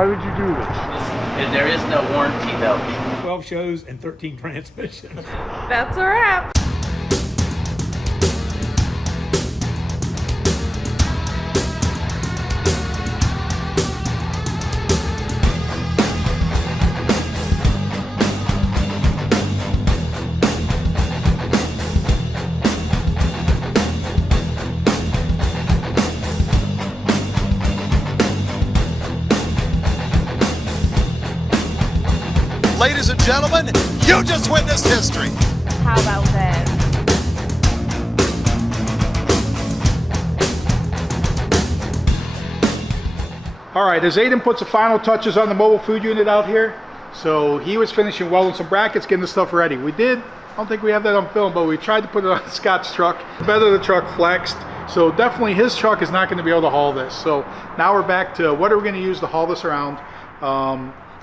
Why would you do this? There is no warranty though. 12 shows and 13 transmissions. That's a wrap. Ladies and gentlemen, you just witnessed history. How about that? All right, as Aiden puts the final touches on the mobile food unit out here, so he was finishing welding some brackets, getting the stuff ready. We did, I don't think we have that on film, but we tried to put it on Scott's truck. The bed of the truck flexed, so definitely his truck is not going to be able to haul this. So now we're back to what are we going to use to haul this around.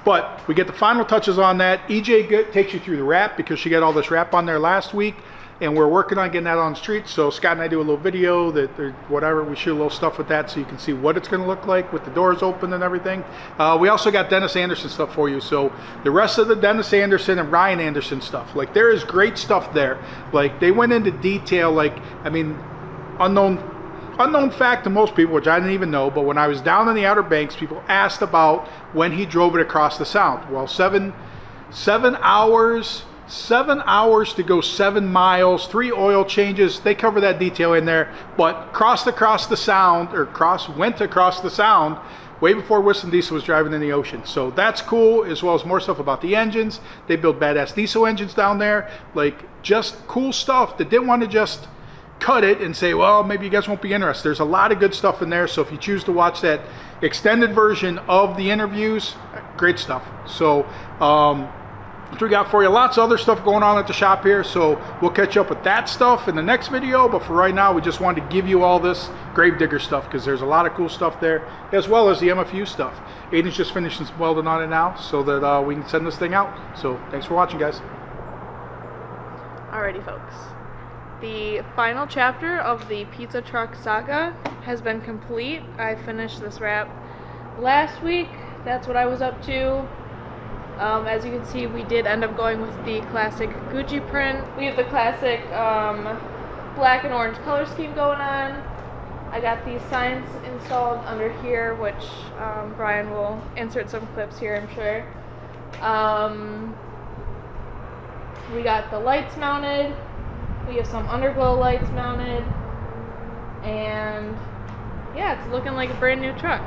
But we get the final touches on that. EJ takes you through the wrap because she got all this wrap on there last week, and we're working on getting that on the street. So Scott and I do a little video that whatever, we shoot a little stuff with that so you can see what it's going to look like with the doors open and everything. We also got Dennis Anderson stuff for you. So the rest of the Dennis Anderson and Ryan Anderson stuff, like there is great stuff there. Like they went into detail, like, I mean, unknown fact to most people, which I didn't even know, but when I was down in the Outer Banks, people asked about when he drove it across the Sound. Well, seven hours to go 7 miles, 3 oil changes. They cover that detail in there, but went across the Sound way before Whistling Diesel was driving in the ocean. So that's cool, as well as more stuff about the engines. They build badass diesel engines down there, like just cool stuff that didn't want to just cut it and say, well, maybe you guys won't be interested. There's a lot of good stuff in there, so if you choose to watch that extended version of the interviews, great stuff. So what we got for you, lots of other stuff going on at the shop here, so we'll catch up with that stuff in the next video, but for right now we just wanted to give you all this Gravedigger stuff because there's a lot of cool stuff there, as well as the MFU stuff. Aiden's just finishing welding on it now so that we can send this thing out. So thanks for watching, guys. Alrighty, folks. The final chapter of the pizza truck saga has been complete. I finished this wrap last week. That's what I was up to. As you can see, we did end up going with the classic Gucci print. We have the classic black and orange color scheme going on. I got these signs installed under here, which Brian will insert some clips here, I'm sure. We got the lights mounted. We have some underglow lights mounted, and yeah, it's looking like a brand new truck.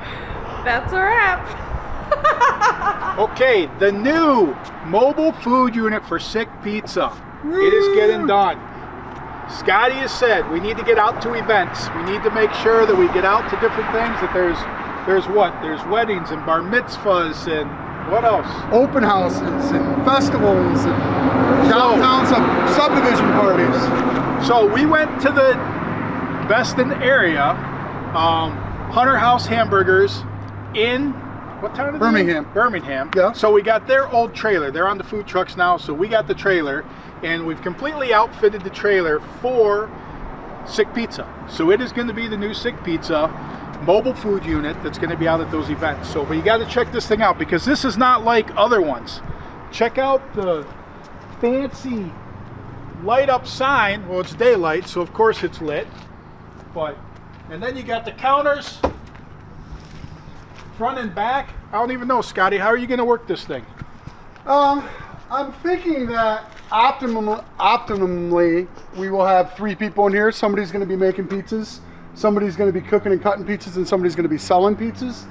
That's a wrap. Okay, the new mobile food unit for Sick Pizza. It is getting done. Scotty has said we need to get out to events. We need to make sure that we get out to different things, that there's weddings and bar mitzvahs and what else? Open houses and festivals and downtown subdivision parties. So we went to the best in the area, Hunter House Hamburgers in, what town is it? Birmingham. Yeah. So we got their old trailer. They're on the food trucks now, so we got the trailer, and we've completely outfitted the trailer for Sick Pizza. So it is going to be the new Sick Pizza mobile food unit that's going to be out at those events. So, but you got to check this thing out because this is not like other ones. Check out the fancy light up sign. Well, it's daylight, so of course it's lit. But, and then you got the counters, front and back. I don't even know, Scotty, how are you going to work this thing? I'm thinking that optimally we will have 3 people in here. Somebody's going to be making pizzas, somebody's going to be cooking and cutting pizzas, and somebody's going to be selling pizzas.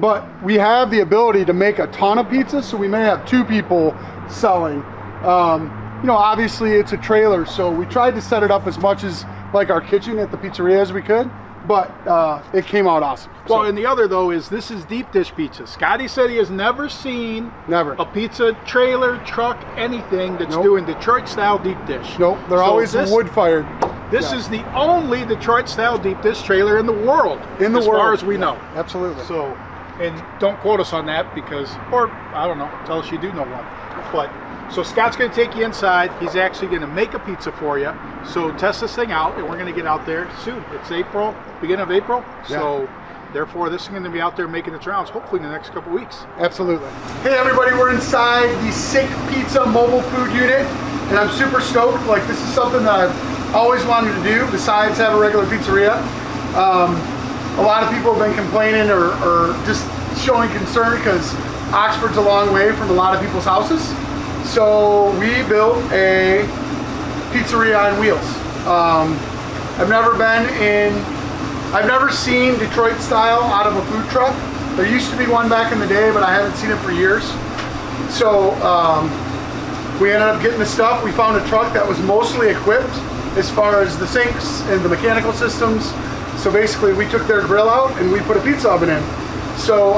But we have the ability to make a ton of pizzas, so we may have 2 people selling. You know, obviously it's a trailer, so we tried to set it up as much as like our kitchen at the pizzeria as we could, but it came out awesome. Well, and the other though is this is deep dish pizza. Scotty said he has never seen a pizza trailer, truck, anything that's doing Detroit style deep dish. Nope, they're always wood fired. This is the only Detroit style deep dish trailer in the world, as far as we know. Absolutely. So, and don't quote us on that because, or I don't know, tell us you do know one. But so Scott's going to take you inside. He's actually going to make a pizza for you. So test this thing out, and we're going to get out there soon. It's April, beginning of April. Yeah. So therefore this is going to be out there making its rounds hopefully in the next couple weeks. Absolutely. Hey everybody, we're inside the Sick Pizza mobile food unit, and I'm super stoked. Like, this is something that I've always wanted to do besides have a regular pizzeria. A lot of people have been complaining or just showing concern because Oxford's a long way from a lot of people's houses. So we built a pizzeria on wheels. I've never seen Detroit style out of a food truck. There used to be one back in the day, but I haven't seen it for years. So we ended up getting the stuff. We found a truck that was mostly equipped as far as the sinks and the mechanical systems. So basically we took their grill out and we put a pizza oven in. So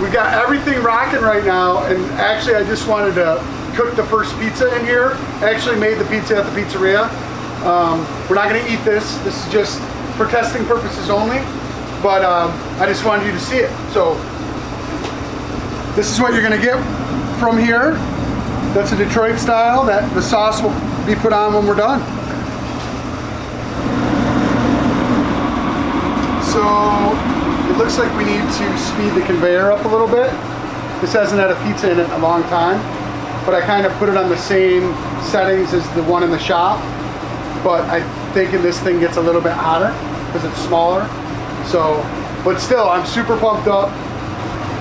we've got everything rocking right now, and actually I just wanted to cook the first pizza in here. I actually made the pizza at the pizzeria. We're not going to eat this. This is just for testing purposes only, but I just wanted you to see it. So this is what you're going to get from here. That's a Detroit style that the sauce will be put on when we're done. So it looks like we need to speed the conveyor up a little bit. This hasn't had a pizza in it in a long time, but I kind of put it on the same settings as the one in the shop. But I'm thinking this thing gets a little bit hotter because it's smaller. So, but still, I'm super pumped up.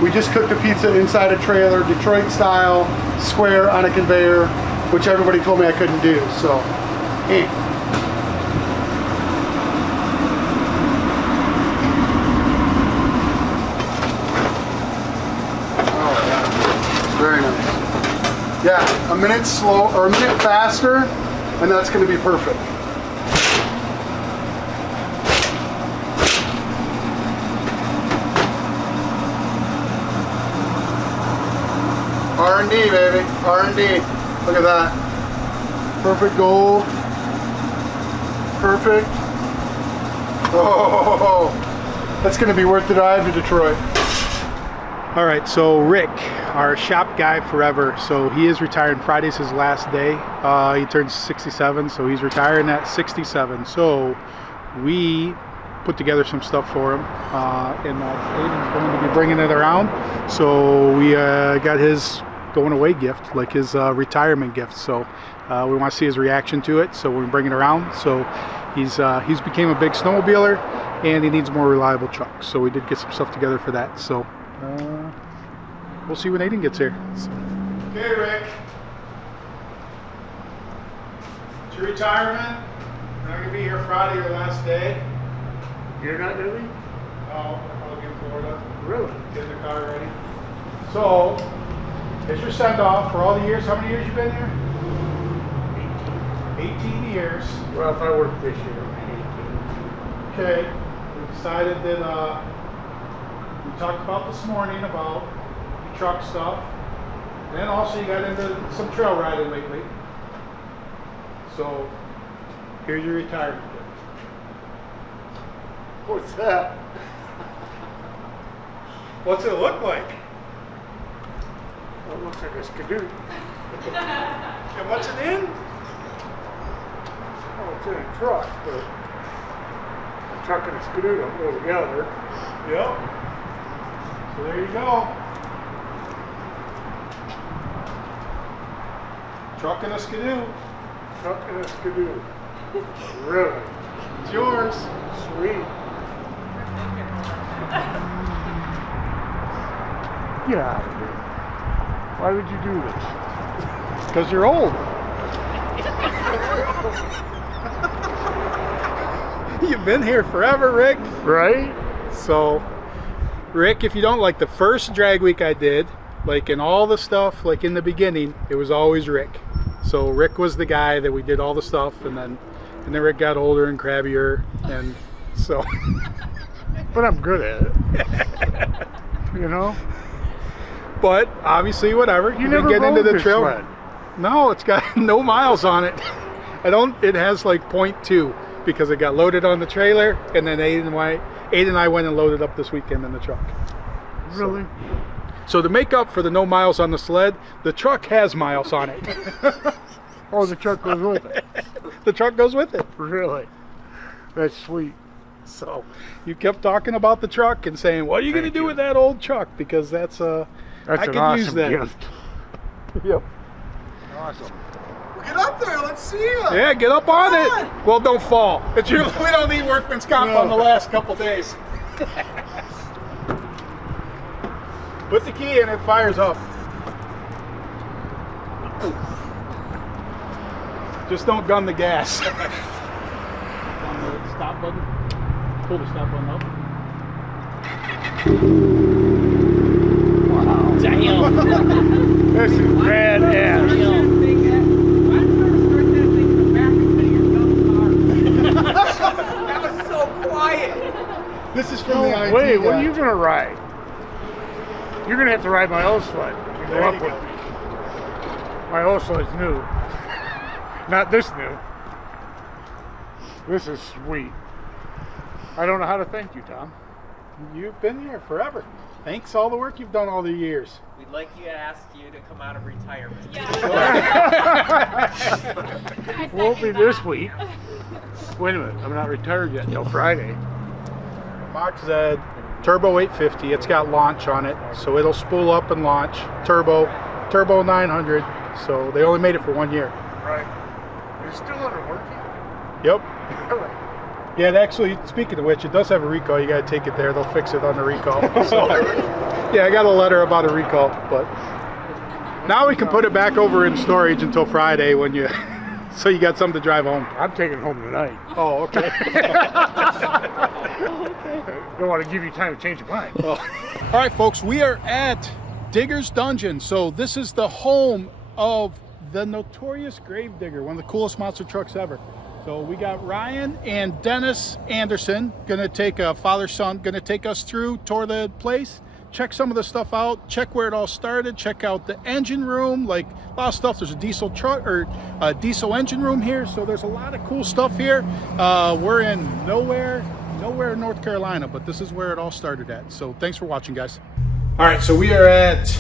We just cooked a pizza inside a trailer, Detroit style, square on a conveyor, which everybody told me I couldn't do. So, very nice. Yeah, a minute slow or a minute faster, and that's going to be perfect. R&D, baby, R&D. Look at that. Perfect gold. Perfect. Oh, that's going to be worth the drive to Detroit. All right, so Rick, our shop guy forever, so he is retiring. Friday's his last day. He turns 67, so he's retiring at 67. So we put together some stuff for him, and Aiden's going to be bringing it around. So we got his going away gift, like his retirement gift. So we want to see his reaction to it, so we're bringing it around. So he's became a big snowmobiler, and he needs a more reliable truck. So we did get some stuff together for that. So we'll see when Aiden gets here. So. Okay, Rick. It's your retirement. You're not going to be here Friday, your last day. You're not gonna be? No, I'll be in Florida. Really? Getting the car ready. So, it's your send off for all the years. How many years you been here? 18 years. Well, if I work this year, Okay. We decided that we talked about this morning about the truck stuff. And then also you got into some trail riding lately. So, here's your retirement gift. What's that? What's it look like? well, it looks like a skidoo. And what's it in? Oh, it's in a truck, but a truck and a skidoo don't go together. Yep. So there you go. Truck and a skidoo. Truck and a skidoo. Really? It's yours. Sweet. Get out of here. Why would you do this? Because you're old. You've been here forever, Rick. Right? So, Rick, if you don't like the first drag week I did, like in all the stuff, like in the beginning, it was always Rick. So Rick was the guy that we did all the stuff, and then Rick got older and crabbier, and so. But I'm good at it. You know? But obviously, whatever. You never get into rode the this trail. sled. No, it's got no miles on it. It has like 0.2 because it got loaded on the trailer, and then Aiden and I went and loaded up this weekend in the truck. Really? So to make up for the no miles on the sled, the truck has miles on it. Oh, the truck goes with it. The truck goes with it. Really? That's sweet. So you kept talking about the truck and saying, what are you going to do with that old truck? Because that's I an could awesome use that. gift. Yep. Awesome. Get up there, let's see you. Yeah, get up on it. Well, don't fall. We don't need workman's comp on the last couple days. Put the key in, it fires up. Just don't gun the gas. On the stop button. Pull the stop button up. Wow. Damn. This is badass. Damn. That was so quiet. This is from the IT Wait, guy. what are you gonna ride? You're gonna have to ride my old sled. You go up with me. My old sled's new. Not this new. This is sweet. I don't know how to thank you, Tom. You've been here forever. Thanks all the work you've done all the years. We'd like you to ask you to come out of retirement. Won't be this week. Wait a minute, I'm not retired yet until Friday. Mach Z Turbo 850. It's got launch on it, so it'll spool up and launch. Turbo 900. So they only made it for 1 year. Right. It's still under warranty? Yep. Yeah, and actually, speaking of which, it does have a recall. You got to take it there. They'll fix it on the recall. So, yeah, I got a letter about a recall, but now we can put it back over in storage until Friday when you, so you got something to drive home. I'm taking it home tonight. Oh, okay. Don't want to give you time to change your mind. All right, folks, we are at Digger's Dungeon. So this is the home of the notorious Gravedigger, one of the coolest monster trucks ever. So we got Ryan and Dennis Anderson gonna take a father-son, gonna take us through, tour the place, check some of the stuff out, check where it all started, check out the engine room, like a lot of stuff. There's a diesel truck or a diesel engine room here, so there's a lot of cool stuff here. We're in nowhere in North Carolina, but this is where it all started at. So thanks for watching, guys. All right, so we are at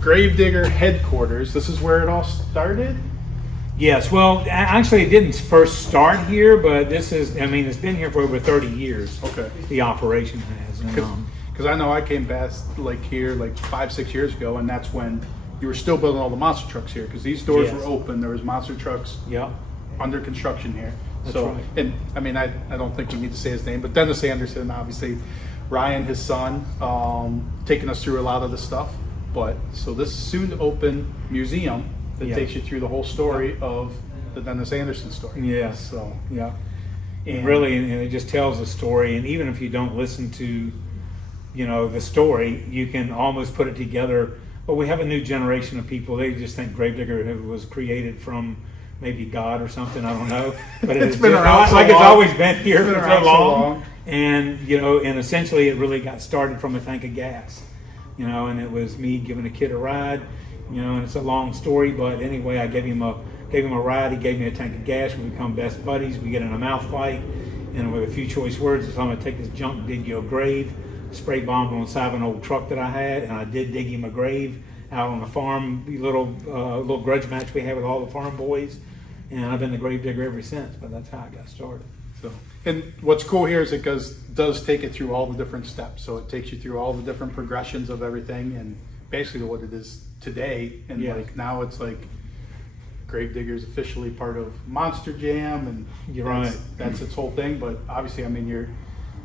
Gravedigger headquarters. This is where it all started. Yes, well, actually it didn't first start here, but this is, I mean, it's been here for over 30 years. Okay. The operation has. And, Because I know I came past like here like 5-6 years ago, and that's when you were still building all the monster trucks here, because these doors were open. There was monster trucks yeah. under construction here. That's so, right. and I mean, I don't think we need to say his name, but Dennis Anderson, obviously, Ryan, his son, taking us through a lot of the stuff. But so this soon to open museum that takes you through the whole story of the Dennis Anderson story. Yeah. So yeah. And really, and it just tells a story. And even if you don't listen to, you know, the story, you can almost put it together. But we have a new generation of people. They just think Gravedigger was created from maybe God or something. I don't know. But It's been around so like long. it's always been here It's been for around so so long. long. And you know, and essentially, it really got started from a tank of gas. You know, and it was me giving a kid a ride. You know, and it's a long story, but anyway, I gave him a ride. He gave me a tank of gas. We become best buddies. We get in a mouth fight, and with a few choice words, I'm going to take this junk, dig you a grave. Spray bombed on the side of an old truck that I had, and I did dig him a grave out on the farm. Little grudge match we had with all the farm boys, and I've been the Gravedigger ever since. But that's how I got started. So, and what's cool here is it does take it through all the different steps. So it takes you through all the different progressions of everything, and basically what it is today. And like now it's like Gravedigger is officially part of Monster Jam, and that's its whole thing. But obviously, I mean,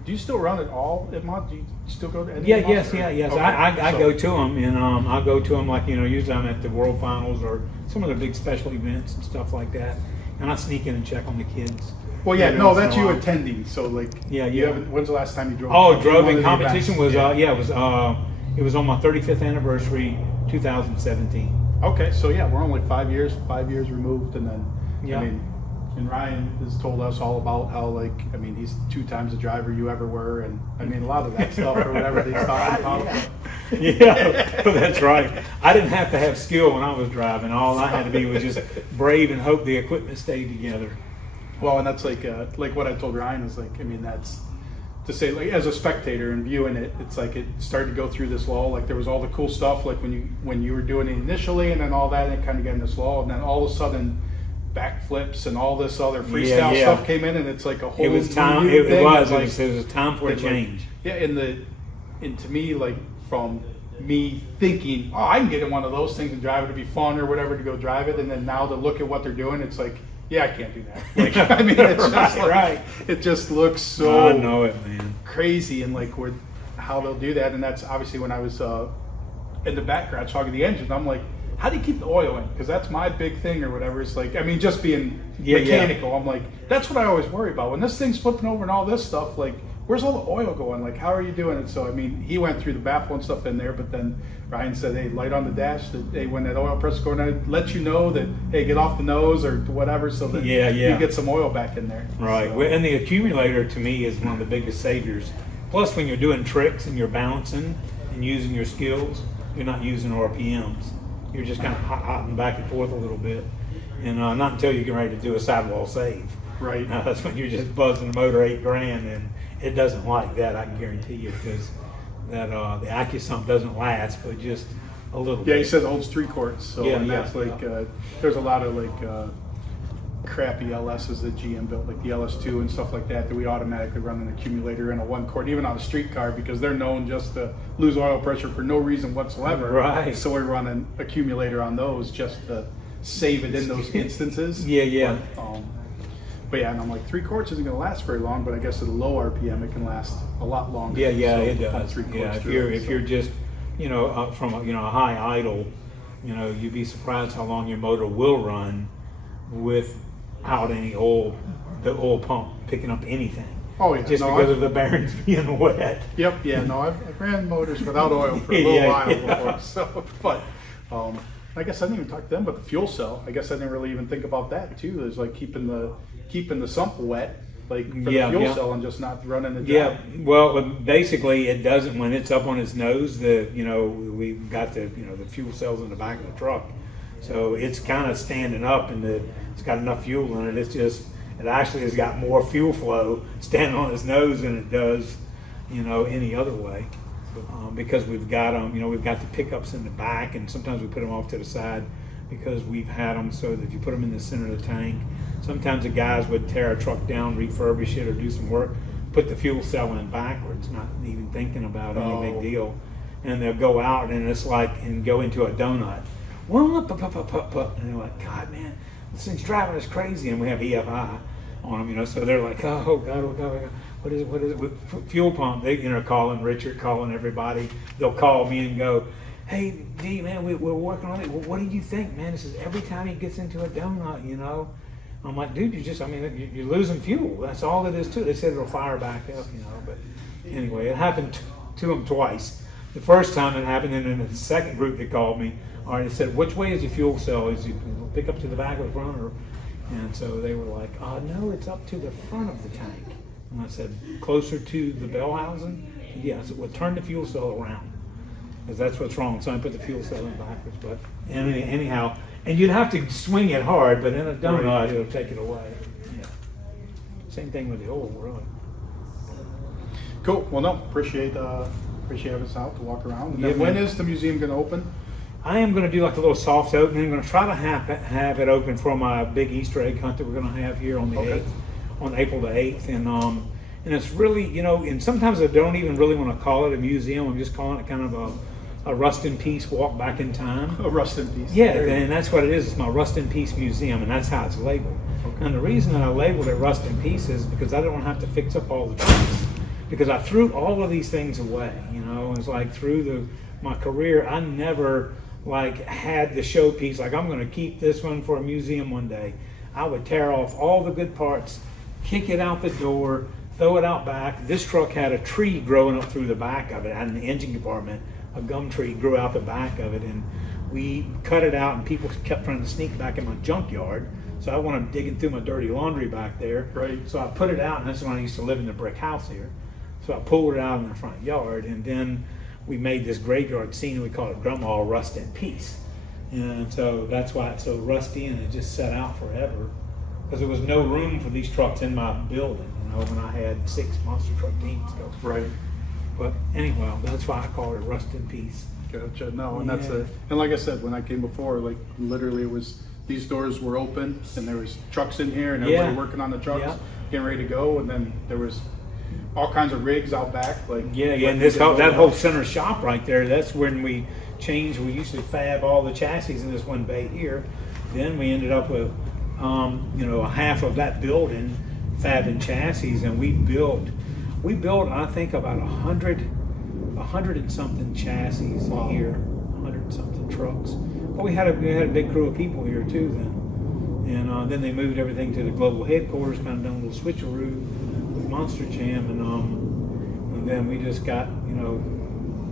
do you still run it all at Monster? Do you still go to any? Yes. Okay. I go to them, and I'll go to them like, you know, usually I'm at the World Finals or some of the big special events and stuff like that, and I sneak in and check on the kids. Well, yeah, no, that's you attending. So like, Yeah. When's the last time you drove? Drove in competition was it was on my 35th anniversary, 2017. Okay, so yeah, we're only 5 years removed, and then Yeah. I mean, and Ryan has told us all about how, like, I mean, he's 2 times the driver you ever were, and I mean, a lot of that stuff or whatever he's talking about. Yeah, that's right. I didn't have to have skill when I was driving. All I had to be was just brave and hope the equipment stayed together. Well, and that's like what I told Ryan is like, I mean, that's to say, like, as a spectator and viewing it, it's like it started to go through this lull. Like there was all the cool stuff, like when you were doing it initially, and then all that, and it kind of got in this lull, and then all of a sudden, backflips and all this other freestyle stuff came in, and it's like a whole. It was time. new It thing. was. Like, It was time for a like, change. yeah, and to me, like from me thinking, oh, I can get in one of those things and drive it to be fun or whatever to go drive it, and then now to look at what they're doing, it's like, yeah, I can't do that. Like, I mean, it's just like, Right. It just looks so I know it, man. crazy, and like how they'll do that, and that's obviously when I was in the back garage hogging the engine. I'm like, how do you keep the oil in? Because that's my big thing or whatever. It's like, I mean, just being mechanical. I'm like, that's what I always worry about when this thing's flipping over and all this stuff. Like, where's all the oil going? Like, how are you doing it? So I mean, he went through the baffle and stuff in there, but then Ryan said, hey, light on the dash, that hey, when that oil press is going, it lets you know that, hey, get off the nose or whatever, so that you get some oil back in there. Right. So, Well, and the accumulator to me is one of the biggest saviors. Plus, when you're doing tricks and you're balancing and using your skills, you're not using RPMs. You're just kind of hotting back and forth a little bit, and not until you get ready to do a sidewall save. Right. That's when you're just buzzing the motor $8,000, and it doesn't like that. I can guarantee you, because that the AccuSump doesn't last, but just a little. Yeah, bit. he said it holds 3/4. So Yeah, and yeah, that's like there's a lot of like crappy LSs that GM built, like the LS2 and stuff like that we automatically run an accumulator in a 1/4, even on a street car, because they're known just to lose oil pressure for no reason whatsoever. Right. So we run an accumulator on those just to save it in those instances. Yeah. But yeah, and I'm like 3/4 isn't going to last very long, but I guess at a low RPM it can last a lot longer. Yeah, So it pump does. 3/4 Yeah, through it, if so. you're just, up from a high idle, you'd be surprised how long your motor will run without any oil, the oil pump picking up anything. Oh yeah, Just no, because of the bearings being wet. Yep. Yeah. No, I've ran motors without oil for a little while before. So, but I guess I didn't even talk to them about the fuel cell. I guess I didn't really even think about that too. There's like keeping the sump wet, like for the fuel cell, and just not running the dry. Yeah. Well, basically, it doesn't when it's up on its nose. We've got the fuel cells in the back of the truck, so it's kind of standing up, and it's got enough fuel in it. It actually has got more fuel flow standing on its nose than it does, any other way. Because we've got them, we've got the pickups in the back, and sometimes we put them off to the side because we've had them so that if you put them in the center of the tank, sometimes the guys would tear a truck down, refurbish it, or do some work, put the fuel cell in backwards, not even thinking about any big deal, and they'll go out and it's like and go into a donut. And they're like, God, man, this thing's driving us crazy, and we have EFI on them, so they're like, oh God. What is it? With fuel pump, they, calling Richard, calling everybody. They'll call me and go, hey, D, man, we're working on it. Well, what do you think, man? This is every time he gets into a donut, I'm like, dude, you're losing fuel. That's all it is to it. They said it'll fire back up, but anyway, it happened to them twice. The first time it happened, and then the second group that called me, all right, they said, which way is your fuel cell? Is it pick up to the back or the front? And so they were like, oh, no, it's up to the front of the tank. And I said, closer to the bell housing? Yeah, I said, well, turn the fuel cell around, because that's what's wrong. So I put the fuel cell in backwards. But anyhow, and you'd have to swing it hard, but in a donut, it'll take it away. Yeah. Same thing with the oil, really. Cool. Well, no, appreciate having us out to walk around. And Yeah, then when man. is the museum going to open? I am going to do like a little soft opening. I'm going to try to have it open for my big Easter egg hunt that we're going to have here on the 8th, on April the 8th. And it's really, and sometimes I don't even really want to call it a museum. I'm just calling it kind of a rust in peace walk back in time. A rust in peace. Yeah, and that's what it is. It's my Rust in Peace Museum, and that's how it's labeled. Okay. And the reason that I labeled it Rust in Peace is because I don't have to fix up all the trucks. Because I threw all of these things away, It's like through my career, I never had the showpiece, I'm going to keep this one for a museum one day. I would tear off all the good parts, kick it out the door, throw it out back. This truck had a tree growing up through the back of it, in the engine compartment. A gum tree grew out the back of it, and we cut it out, and people kept trying to sneak back in my junkyard. So I want them digging through my dirty laundry back there. Right. So I put it out, and that's when I used to live in the brick house here. So I pulled it out in the front yard, and then we made this graveyard scene, and we called it Grandma Rust in Peace. And so that's why it's so rusty, and it just sat out forever. Because there was no room for these trucks in my building, when I had 6 monster truck teams go. Right. But anyway, that's why I call it Rust in Peace. Gotcha. No, and that's and like I said, when I came before, literally it was these doors were open and there was trucks in here and everybody Yeah. working on the trucks, Yeah. getting ready to go, and then there was all kinds of rigs out back. Like And that whole center shop right there, that's when we changed. We used to fab all the chassis in this one bay here. Then we ended up with, half of that building fabbing chassis, and we built, I think about 100 and something chassis a year, 100 and something trucks. But we had a big crew of people here too then. And then they moved everything to the global headquarters, kind of done a little switcheroo with Monster Jam, and then we just got,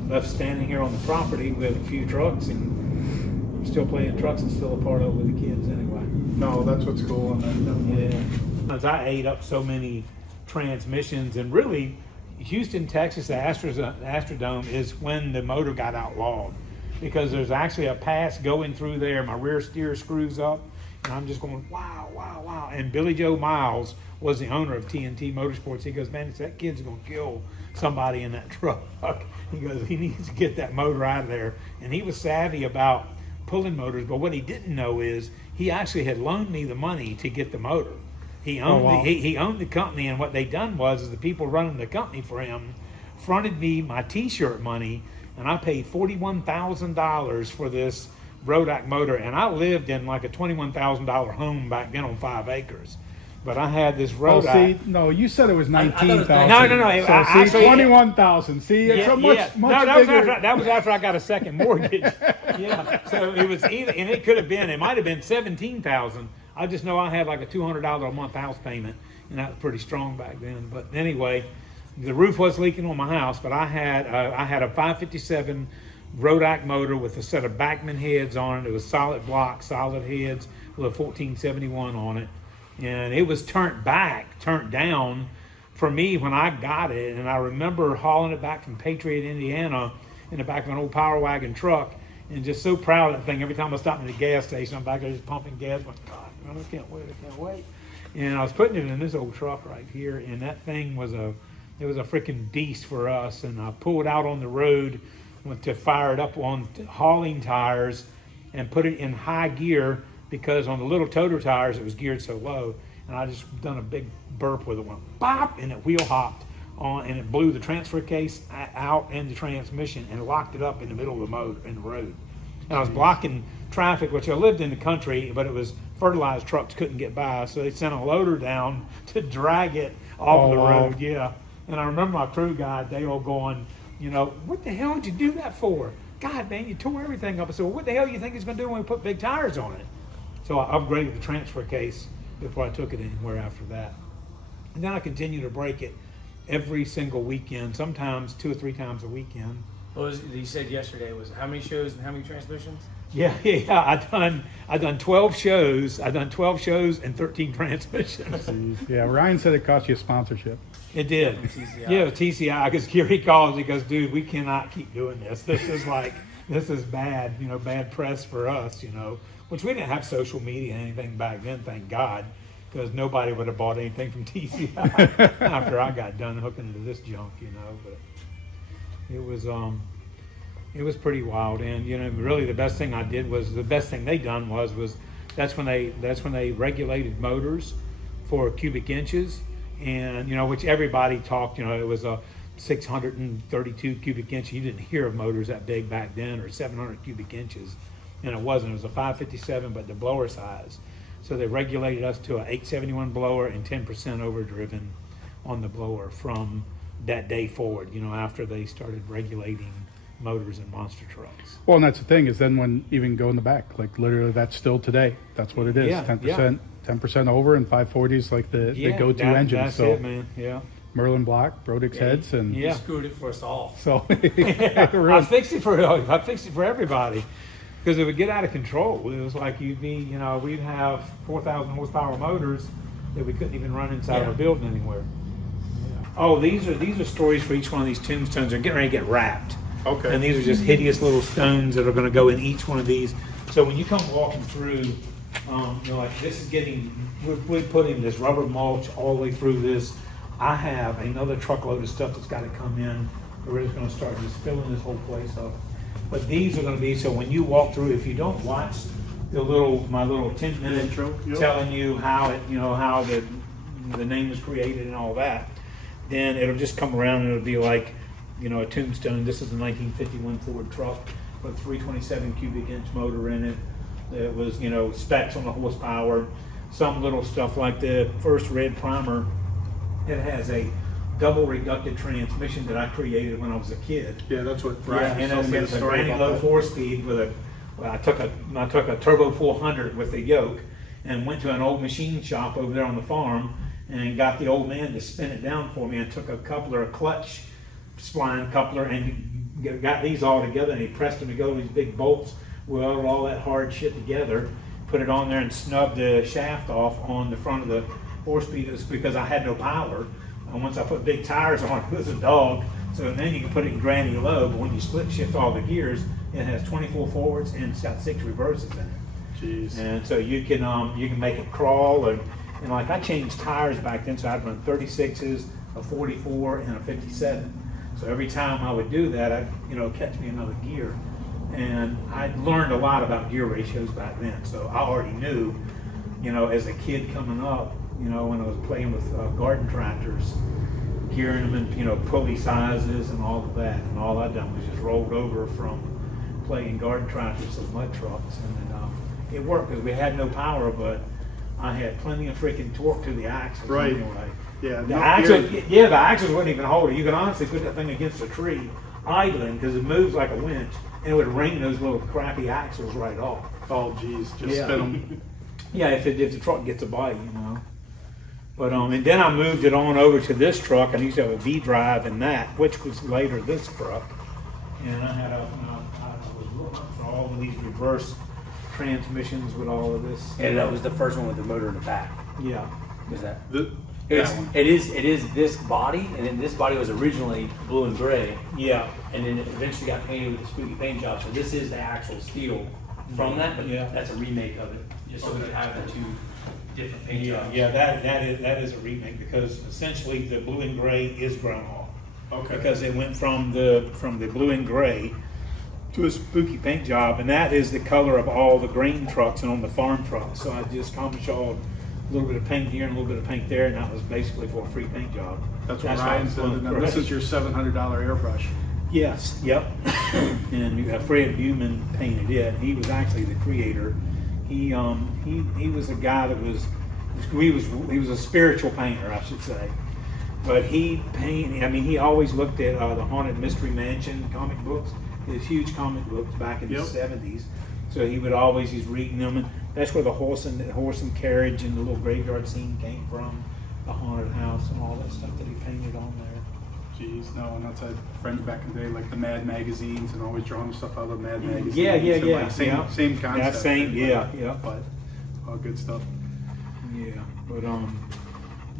left standing here on the property with a few trucks, and I'm still playing trucks and still a part of it with the kids anyway. No, that's what's cool. And then, As I ate up so many transmissions, and really, Houston, Texas, the Astrodome is when the motor got outlawed, because there's actually a pass going through there. My rear steer screws up, and I'm just going, wow, wow, wow. And Billy Joe Miles was the owner of TNT Motorsports. He goes, man, that kid's going to kill somebody in that truck. He goes, he needs to get that motor out of there. And he was savvy about pulling motors, but what he didn't know is he actually had loaned me the money to get the motor. He owned he owned the company, and what they done was the people running the company for him fronted me my T-shirt money, and I paid $41,000 for this Rodak motor, and I lived in like a $21,000 home back then on 5 acres. But I had this Rodak. no, you said it was I thought 19,000. it was No. So Actually, 21,000. See, it's a much bigger. That was after I got a second mortgage. So it was either, and it might have been 17,000. I just know I had like a $200 a month house payment, and that was pretty strong back then. But anyway, the roof was leaking on my house, but I had a 557 Rodak motor with a set of Bachman heads on it. It was solid block, solid heads with a 1471 on it. And it was turned down for me when I got it. And I remember hauling it back from Patriot, Indiana in the back of an old Power Wagon truck, and just so proud of that thing. Every time I stopped at the gas station, I'm back there just pumping gas. Going, God, I can't wait. And I was putting it in this old truck right here, and that thing was a freaking beast for us. And I pulled out on the road, went to fire it up on hauling tires and put it in high gear, because on the little toter tires it was geared so low, and I just done a big burp with it, went bop, and it wheel hopped on, and it blew the transfer case out and the transmission and locked it up in the middle of the motor in the road. And I was blocking traffic, which I lived in the country, but it was fertilized trucks couldn't get by, so they sent a loader down to drag it off the road. Yeah. And I remember my crew guy Dale going, what the hell did you do that for? God, man, you tore everything up. I said, well, what the hell do you think it's going to do when we put big tires on it? So I upgraded the transfer case before I took it anywhere after that. And then I continued to break it every single weekend, sometimes 2 or 3 times a weekend. What was you said yesterday was how many shows and how many transmissions? Yeah. I done 12 shows. I done 12 shows and 13 transmissions. Yeah, Ryan said it cost you a sponsorship. It did. TCI, because Gary calls, he goes, dude, we cannot keep doing this. This is bad, bad press for us, which we didn't have social media and anything back then, thank God, because nobody would have bought anything from TCI after I got done hooking into this junk, but it was pretty wild. And, really the best thing I did was, the best thing they done was that's when they regulated motors for cubic inches. And, which everybody talked, it was a 632 cubic inch. You didn't hear of motors that big back then, or 700 cubic inches. And it wasn't. It was a 557, but the blower size. So they regulated us to an 871 blower and 10% overdriven on the blower from that day forward, after they started regulating motors in monster trucks. Well, and that's the thing, is then when even go in the back, like literally that's still today. That's what it is. 10% over, and 540 is like the go-to engine. That's so it, man. Yeah. Merlin block, Brodix heads, and You screwed it for us all. so I fixed it for everybody, because it would get out of control. It was like we'd have 4,000 horsepower motors that we couldn't even run inside of a building anywhere. Yeah. Oh, these are stories for each one of these tombstones. They're getting ready to get wrapped. Okay. And these are just hideous little stones that are going to go in each one of these. So when you come walking through, like this is we're putting this rubber mulch all the way through this. I have another truckload of stuff that's got to come in. We're just going to start just filling this whole place up. But these are going to be, so when you walk through, if you don't watch my little 10-minute Intro, yep. telling you how it, how the name was created and all that. Then it'll just come around and it'll be like, a tombstone. This is a 1951 Ford truck with a 327 cubic inch motor in it. It was, specs on the horsepower, some little stuff like the first red primer. It has a double reducted transmission that I created when I was a kid. Yeah, that's what Yeah, Brian and told me the it's a story granny about low that. 4-speed with a. Well, I took a turbo 400 with a yoke and went to an old machine shop over there on the farm and got the old man to spin it down for me and took a coupler, a clutch spline coupler, and got these all together, and he pressed them together with these big bolts, welded all that hard shit together, put it on there and snubbed the shaft off on the front of the 4-speed. It's because I had no power. And once I put big tires on it, it was a dog. So then you can put it in granny low, but when you split shift all the gears, it has 24 forwards and it's got 6 reverses in it. Jeez. And so you can make it crawl, and like I changed tires back then, so I'd run 36s, a 44, and a 57. So every time I would do that, I'd catch me another gear. And I learned a lot about gear ratios back then. So I already knew, as a kid coming up, when I was playing with garden tractors, gearing them in pulley sizes and all of that. And all I'd done was just rolled over from playing garden tractors to mud trucks, and it worked because we had no power, but I had plenty of freaking torque to the axles. Right. Anyway. Yeah, The no axle, gear. the axles wouldn't even hold it. You could honestly put that thing against a tree, idling, because it moves like a winch, and it would wring those little crappy axles right off. Oh, geez, just Yeah. spin them. Yeah, if the truck gets a bite, But and then I moved it on over to this truck. I used to have a V drive in that, which was later this truck, and I had I was looking for all of these reverse transmissions with all of this. And that was the first one with the motor in the back. Yeah. Is that? That one. It is this body, and then this body was originally blue and gray, Yeah. and then it eventually got painted with the spooky paint job. So this is the actual steel from that, but Yeah. that's a remake of it, just so we could have the two different paint Yeah, jobs. yeah, that is a remake because essentially the blue and gray is grown off. Okay. Because it went from the blue and gray to a spooky paint job, and that is the color of all the grain trucks and on the farm trucks. So I just combined a little bit of paint here and a little bit of paint there, and that was basically for a free paint job. That's what how Ryan it's said. done. And this is your $700 airbrush. Yes, yep. And Fred Buman painted it. He was actually the creator. He was a guy that he was a spiritual painter, I should say. But he always looked at the Haunted Mystery Mansion comic books, his huge comic books back in the 70s. So he's reading them, and that's where the horse and carriage and the little graveyard scene came from, the haunted house and all that stuff that he painted on there. Jeez, no, and that's friends back in the day, like the Mad magazines, and always drawing stuff out of the Mad magazines. Yeah, and, yeah. like, same concept. That same, yeah. But all good stuff. Yeah, but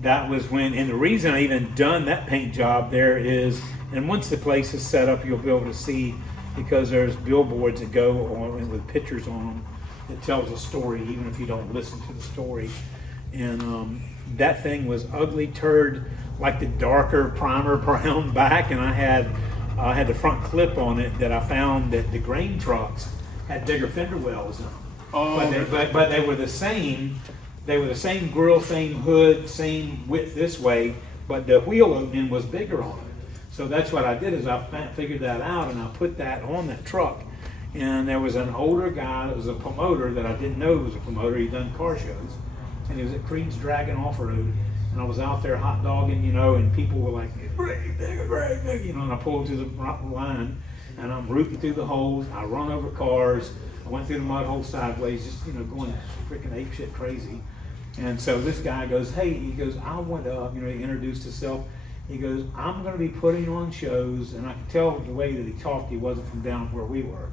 that was when, and the reason I even done that paint job there is, and once the place is set up, you'll be able to see, because there's billboards that go on with pictures on them that tells a story, even if you don't listen to the story. And that thing was ugly turd, like the darker primer brown back, and I had the front clip on it that I found that the grain trucks had bigger fender wells in them. Oh, But they were the same. They were the same grill, same hood, same width this way, but the wheel opening was bigger on it. So that's what I did, is I figured that out, and I put that on that truck. And there was an older guy that was a promoter that I didn't know was a promoter. He'd done car shows, and he was at Creed's Dragon Off-Road. And I was out there hot dogging, and people were like, Gravedigger, and I pulled to the line, and I'm rooting through the holes. I run over cars. I went through the mud hole sideways, just, going freaking ape shit crazy. And so this guy goes, hey, he goes, I went up, he introduced himself. He goes, I'm going to be putting on shows, and I could tell the way that he talked, he wasn't from down where we were.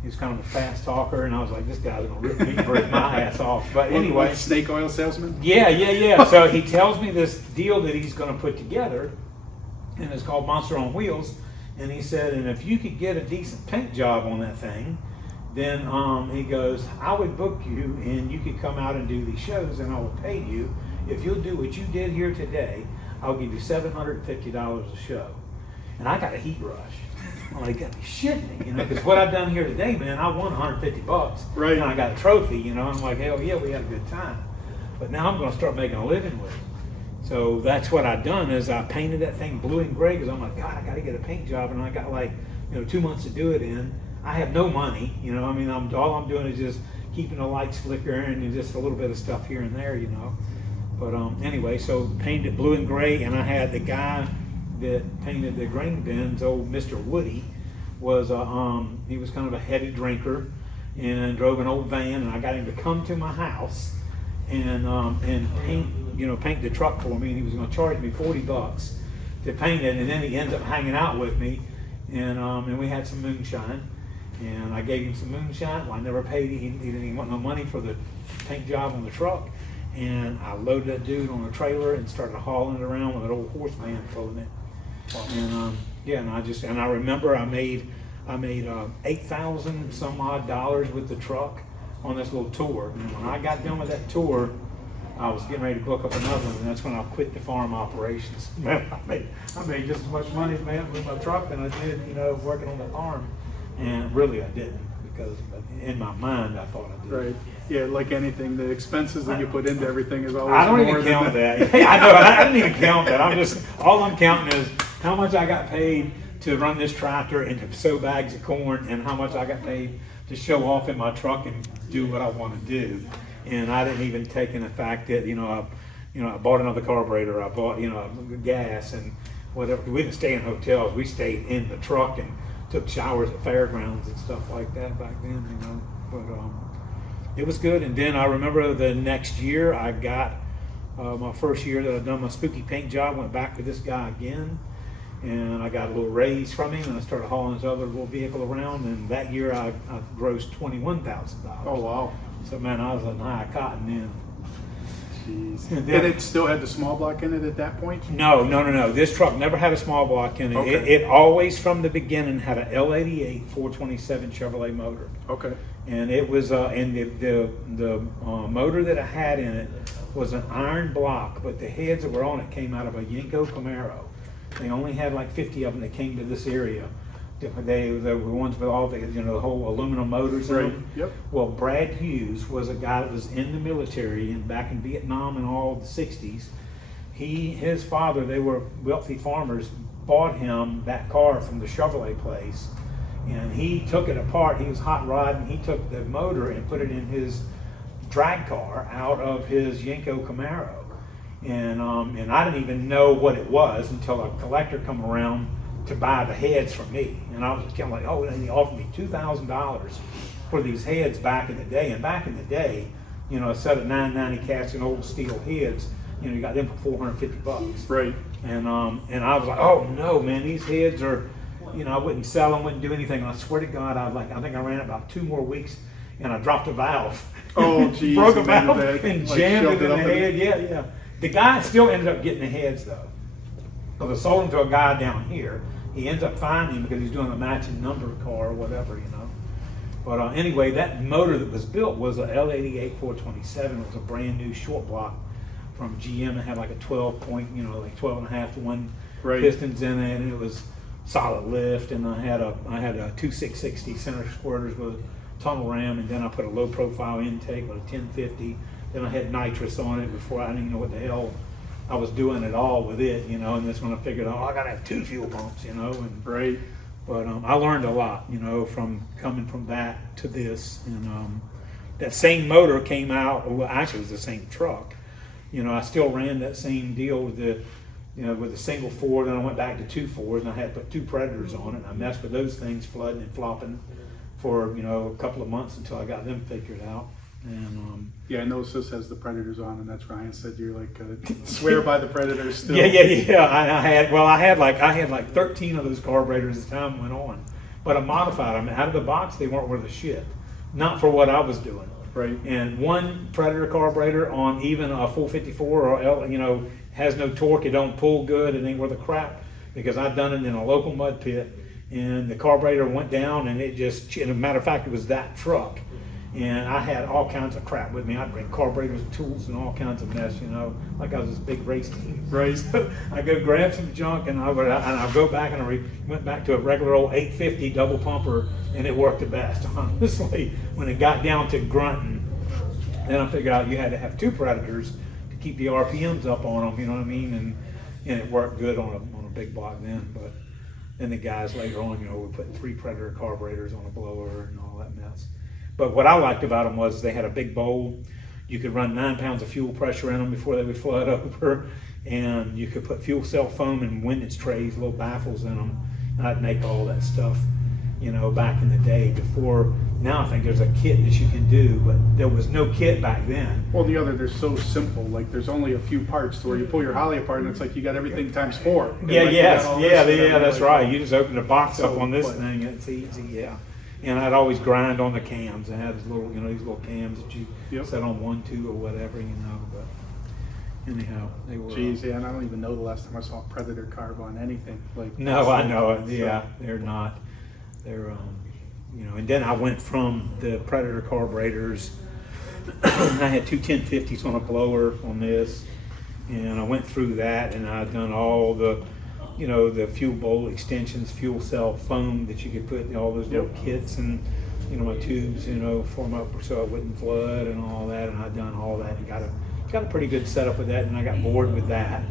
He was kind of a fast talker, and I was like, this guy's going to rip my ass off. But anyway. Like snake oil salesman? Yeah. So he tells me this deal that he's going to put together, and it's called Monster on Wheels. And he said, and if you could get a decent paint job on that thing, then he goes, I would book you, and you could come out and do these shows, and I will pay you. If you'll do what you did here today, I'll give you $750 a show. and I got a heat rush. I'm like, gotta be shitting me, you know, because what I've done here today, man, I won $150. Right. And I got a trophy, you know. I'm like, hell yeah, we had a good time. But now I'm going to start making a living with it. So that's what I've done is I painted that thing blue and gray because I'm like, God, I got to get a paint job, and I got like, 2 months to do it in. I have no money, you know. I mean, all I'm doing is just keeping the lights flickering and just a little bit of stuff here and there, you know. But anyway, so painted blue and gray, and I had the guy that painted the grain bins, old Mr. Woody, was he was kind of a heavy drinker and drove an old van, and I got him to come to my house and paint the truck for me, and he was going to charge me $40 to paint it, and then he ends up hanging out with me, and we had some moonshine, and I gave him some moonshine. Well, I never paid him. He didn't even want no money for the paint job on the truck, and I loaded that dude on a trailer and started hauling it around with an old horse van pulling it. And I remember I made 8,000 some odd dollars with the truck on this little tour. And when I got done with that tour, I was getting ready to book up another one, and that's when I quit the farm operations. Man, I made just as much money, man, with my truck than I did, working on the farm. And really I didn't, because in my mind I thought I did. Right. Yeah, like anything, the expenses that you put into everything is always I don't more even count than that. I know, I didn't even count that. All I'm counting is how much I got paid to run this tractor and to sow bags of corn, and how much I got paid to show off in my truck and do what I want to do. And I didn't even take in the fact that, I bought another carburetor, I bought, gas and whatever. We didn't stay in hotels. We stayed in the truck and took showers at fairgrounds and stuff like that back then, But it was good. And then I remember the next year I got my first year that I'd done my spooky paint job, went back to this guy again, and I got a little raise from him, and I started hauling his other little vehicle around, and that year I grossed $21,000. Oh, wow. So, man, I was on high cotton then. Jeez. And it still had the small block in it at that point? No. This truck never had a small block in it. Okay. It always, from the beginning, had a L88 427 Chevrolet motor. Okay. And it was, and the motor that I had in it was an iron block, but the heads that were on it came out of a Yenko Camaro. They only had like 50 of them that came to this area. They were ones with all the whole aluminum motors in them. Yep. Well, Brad Hughes was a guy that was in the military and back in Vietnam in all the 60s. His father, they were wealthy farmers, bought him that car from the Chevrolet place, and he took it apart. He was hot rodding. He took the motor and put it in his drag car out of his Yenko Camaro. And I didn't even know what it was until a collector come around to buy the heads from me. And I was kind of like, oh, and he offered me $2,000 for these heads back in the day. And back in the day, a set of 990 cast and old steel heads, you got them for $450. Right. And I was like, oh no, man, these heads are, I wouldn't sell them, wouldn't do anything. And I swear to God, I think I ran it about 2 more weeks, and I dropped a valve. Oh, geez. Broke a valve and like jammed it in the up head. Yeah. The guy still ended up getting the heads though. Because I sold them to a guy down here. He ends up finding him because he's doing a matching number car or whatever, But anyway, that motor that was built was a L88 427. It was a brand new short block from GM. It had like a 12 point, like 12 and a half to 1 Right. pistons in it, and it was solid lift. And I had a 2660 center squirters with a tunnel ram, and then I put a low profile intake with a 1050. Then I had nitrous on it before I didn't even know what the hell I was doing at all with it, and that's when I figured, I gotta have 2 fuel pumps, and Right. But I learned a lot, from coming from that to this, and that same motor came out. Well, actually, it was the same truck. I still ran that same deal with the single Ford, and I went back to 2 Fords, and I had to put 2 Predators on it. And I messed with those things, flooding and flopping for a couple of months until I got them figured out. And Yeah, I know Sis has the Predators on, and that's Ryan said you're like swear by the Predators still. Yeah. I had like 13 of those carburetors as time went on, but I modified them. Out of the box, they weren't worth a shit. Not for what I was doing. Right. And one Predator carburetor on even a 454 or L, has no torque. It don't pull good. It ain't worth a crap, because I'd done it in a local mud pit, and the carburetor went down, and it just. And a matter of fact, it was that truck. And I had all kinds of crap with me. I'd bring carburetors, tools, and all kinds of mess, you know, like I was this big race team. Right. So I go grab some junk, and I'll go back, and I went back to a regular old 850 double pumper, and it worked the best, honestly. When it got down to grunting, then I figured out you had to have 2 Predators to keep the RPMs up on them, you know what I mean? And it worked good on a big block then. But then the guys later on, you know, we put 3 Predator carburetors on a blower and all that mess. But what I liked about them was they had a big bowl. You could run 9 pounds of fuel pressure in them before they would flood over. And you could put fuel cell foam and windage trays, little baffles in them. And I'd make all that stuff, you know, back in the day before. Now I think there's a kit that you can do, but there was no kit back then. Well, the other, they're so simple. Like, there's only a few parts to where you pull your Holly apart, and it's like you got everything times 4. And Yeah, like, yes, you got all this yeah, that's like, right. You just open the box up So, on this but- thing, it's easy, yeah. And I'd always grind on the cams. I had these little, you know, these little cams that you Yep. set on 1, 2, or whatever, you know. But anyhow, they were. Geez, yeah, and I don't even know the last time I saw a Predator carb on anything. Like, No, I know it. So- Yeah, they're not. They're, you know. And then I went from the Predator carburetors. I had 2 1050s on a blower on this, and I went through that, and I'd done all the, you know, the fuel bowl extensions, fuel cell foam that you could put in all those little kits, and you know, my tubes, you know, form up so it wouldn't flood and all that. And I'd done all that and got a pretty good setup with that, and I got bored with that.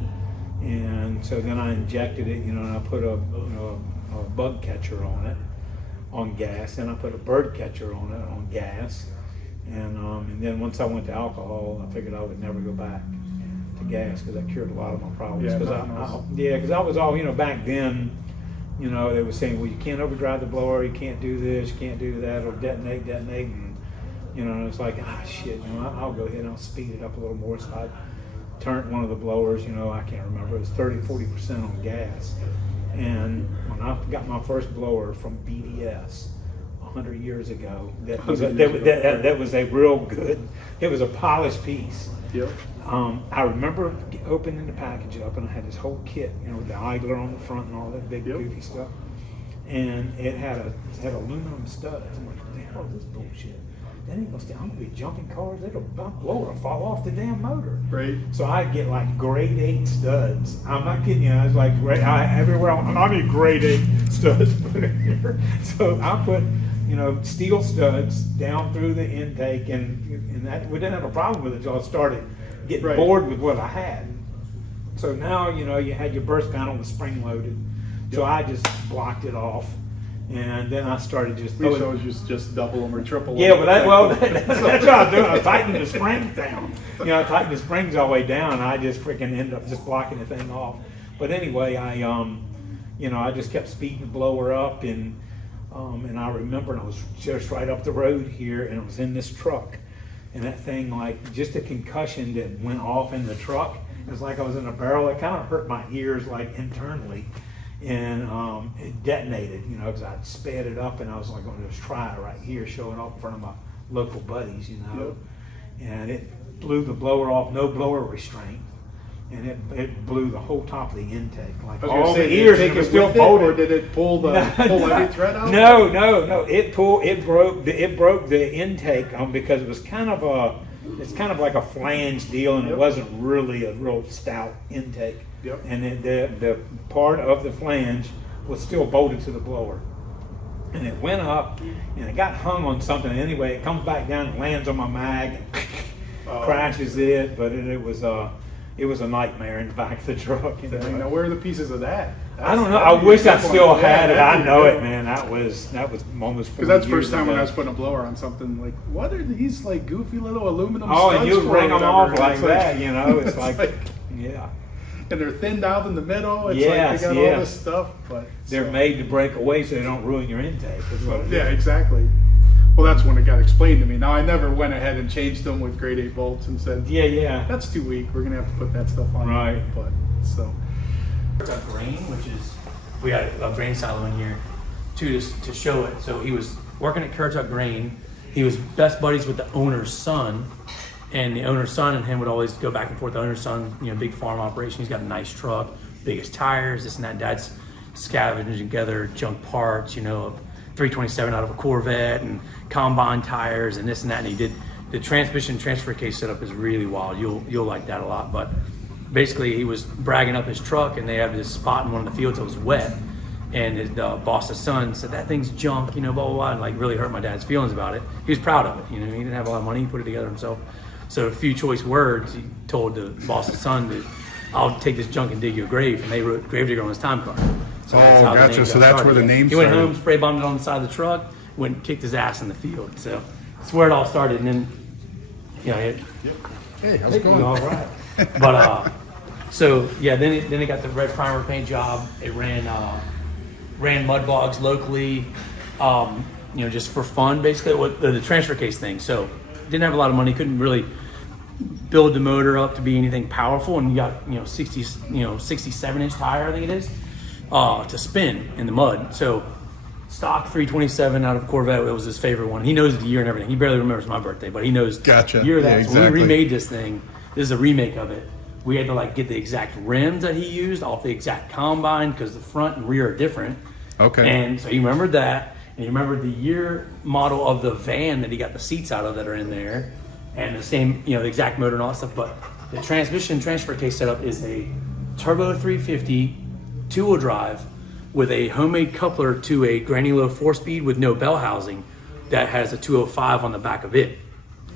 And so then I injected it, you know, and I put a bug catcher on it on gas, and I put a bird catcher on it on gas. And then once I went to alcohol, I figured I would never go back to gas, because that cured a lot of my problems. Yeah, Because I was all, you know, back then, you know, they were saying, well, you can't overdrive the blower, you can't do this, you can't do that, or detonate, and, you know, and it's like, shit, you know, I'll go ahead and I'll speed it up a little more. So I turned one of the blowers, you know, I can't remember, it was 30-40% on gas. And when I got my first blower from BDS 100 years ago, that was a real good, it was a polished piece. Yep. I remember opening the package up, and I had this whole kit, you know, with the idler on the front and all that big goofy stuff. And it had aluminum studs. I'm like, what the hell is this bullshit? That ain't gonna stay. I'm gonna be jumping cars. My blower will fall off the damn motor. Right. So I'd get like grade 8 studs. I'm not kidding you. I was like, everywhere I need grade 8 studs put in here. So I put, you know, steel studs down through the intake, and that we didn't have a problem with it until I started getting bored with what I had. So now, you know, you had your burst panel was spring loaded. So I just blocked it off, and then I started just We should always just double them or triple them. yeah, but that's what I was doing. I tightened the springs down. You know, I tightened the springs all the way down, and I just freaking ended up just blocking the thing off. But anyway, you know, I just kept speeding the blower up, and I remember I was just right up the road here, and it was in this truck, and that thing, like, just a concussion that went off in the truck. It was like I was in a barrel. It kind of hurt my ears, like, internally. And it detonated, you know, because I sped it up, and I was like, going to just try it right here, showing up in front of my local buddies, you know. Yep. And it blew the blower off, no blower restraint, and it blew the whole top of the intake, like all the ears. It was still bolted. Or did it pull every thread out? No. It broke the intake because it was it's kind of like a flange deal, and it wasn't really a real stout intake. Yep. And the part of the flange was still bolted to the blower. And it went up, and it got hung on something. Anyway, it comes back down and lands on my mag, and crashes it. But it was a nightmare in the back of the truck. You know? Now, where are the pieces of that? I don't know. I wish I still had it. I know it, man. That was almost 40 Because that's the years first time when ago. I was putting a blower on something, like, what are these, like, goofy little aluminum Oh, studs and you for ring or them whatever? off And like it's that, you know. It's like, yeah. And they're thinned out in the middle. It's Yes, like they got all this stuff. But They're made to break away so they don't ruin your intake. Is what it yeah, is. exactly. Well, that's when it got explained to me. Now, I never went ahead and changed them with grade 8 bolts and said, Yeah. that's too weak. We're going to have to put that stuff on. Right. But, so. A grain, which is, we got a grain silo in here to show it. So he was working at Currituck Grain. He was best buddies with the owner's son, and the owner's son and him would always go back and forth. The owner's son, you know, big farm operation. He's got a nice truck, biggest tires, this and that. Dad's scavenging together junk parts, you know, of 327 out of a Corvette and combine tires and this and that. And he did the transmission transfer case setup is really wild. You'll like that a lot. But basically, he was bragging up his truck, and they have this spot in one of the fields that was wet. And his boss's son said, that thing's junk, blah, blah, blah, and like really hurt my dad's feelings about it. He was proud of it, he didn't have a lot of money, he put it together himself. So a few choice words, he told the boss's son that I'll take this junk and dig you a grave, and they wrote Gravedigger on his time card. So that's how the gotcha. name So got that's started. where the name He went started. home, spray bombed it on the side of the truck, went and kicked his ass in the field. So that's where it all started. And then, Hey, how's it going? all right. But so yeah, then it got the red primer paint job. It ran mud bogs locally, just for fun, basically, with the transfer case thing. So didn't have a lot of money, couldn't really build the motor up to be anything powerful, and you got 67-inch tire, I think it is, to spin in the mud. So stock 327 out of Corvette, it was his favorite one. He knows the year and everything. He barely remembers my birthday, but he knows Gotcha. the year of that. Yeah, So when we exactly. remade this thing, this is a remake of it. We had to get the exact rims that he used off the exact combine because the front and rear are different. Okay. And so he remembered that, and he remembered the year model of the van that he got the seats out of that are in there, and the same, the exact motor and all that stuff. But the transmission transfer case setup is a turbo 350 two-wheel drive with a homemade coupler to a granular 4-speed with no bell housing that has a 205 on the back of it.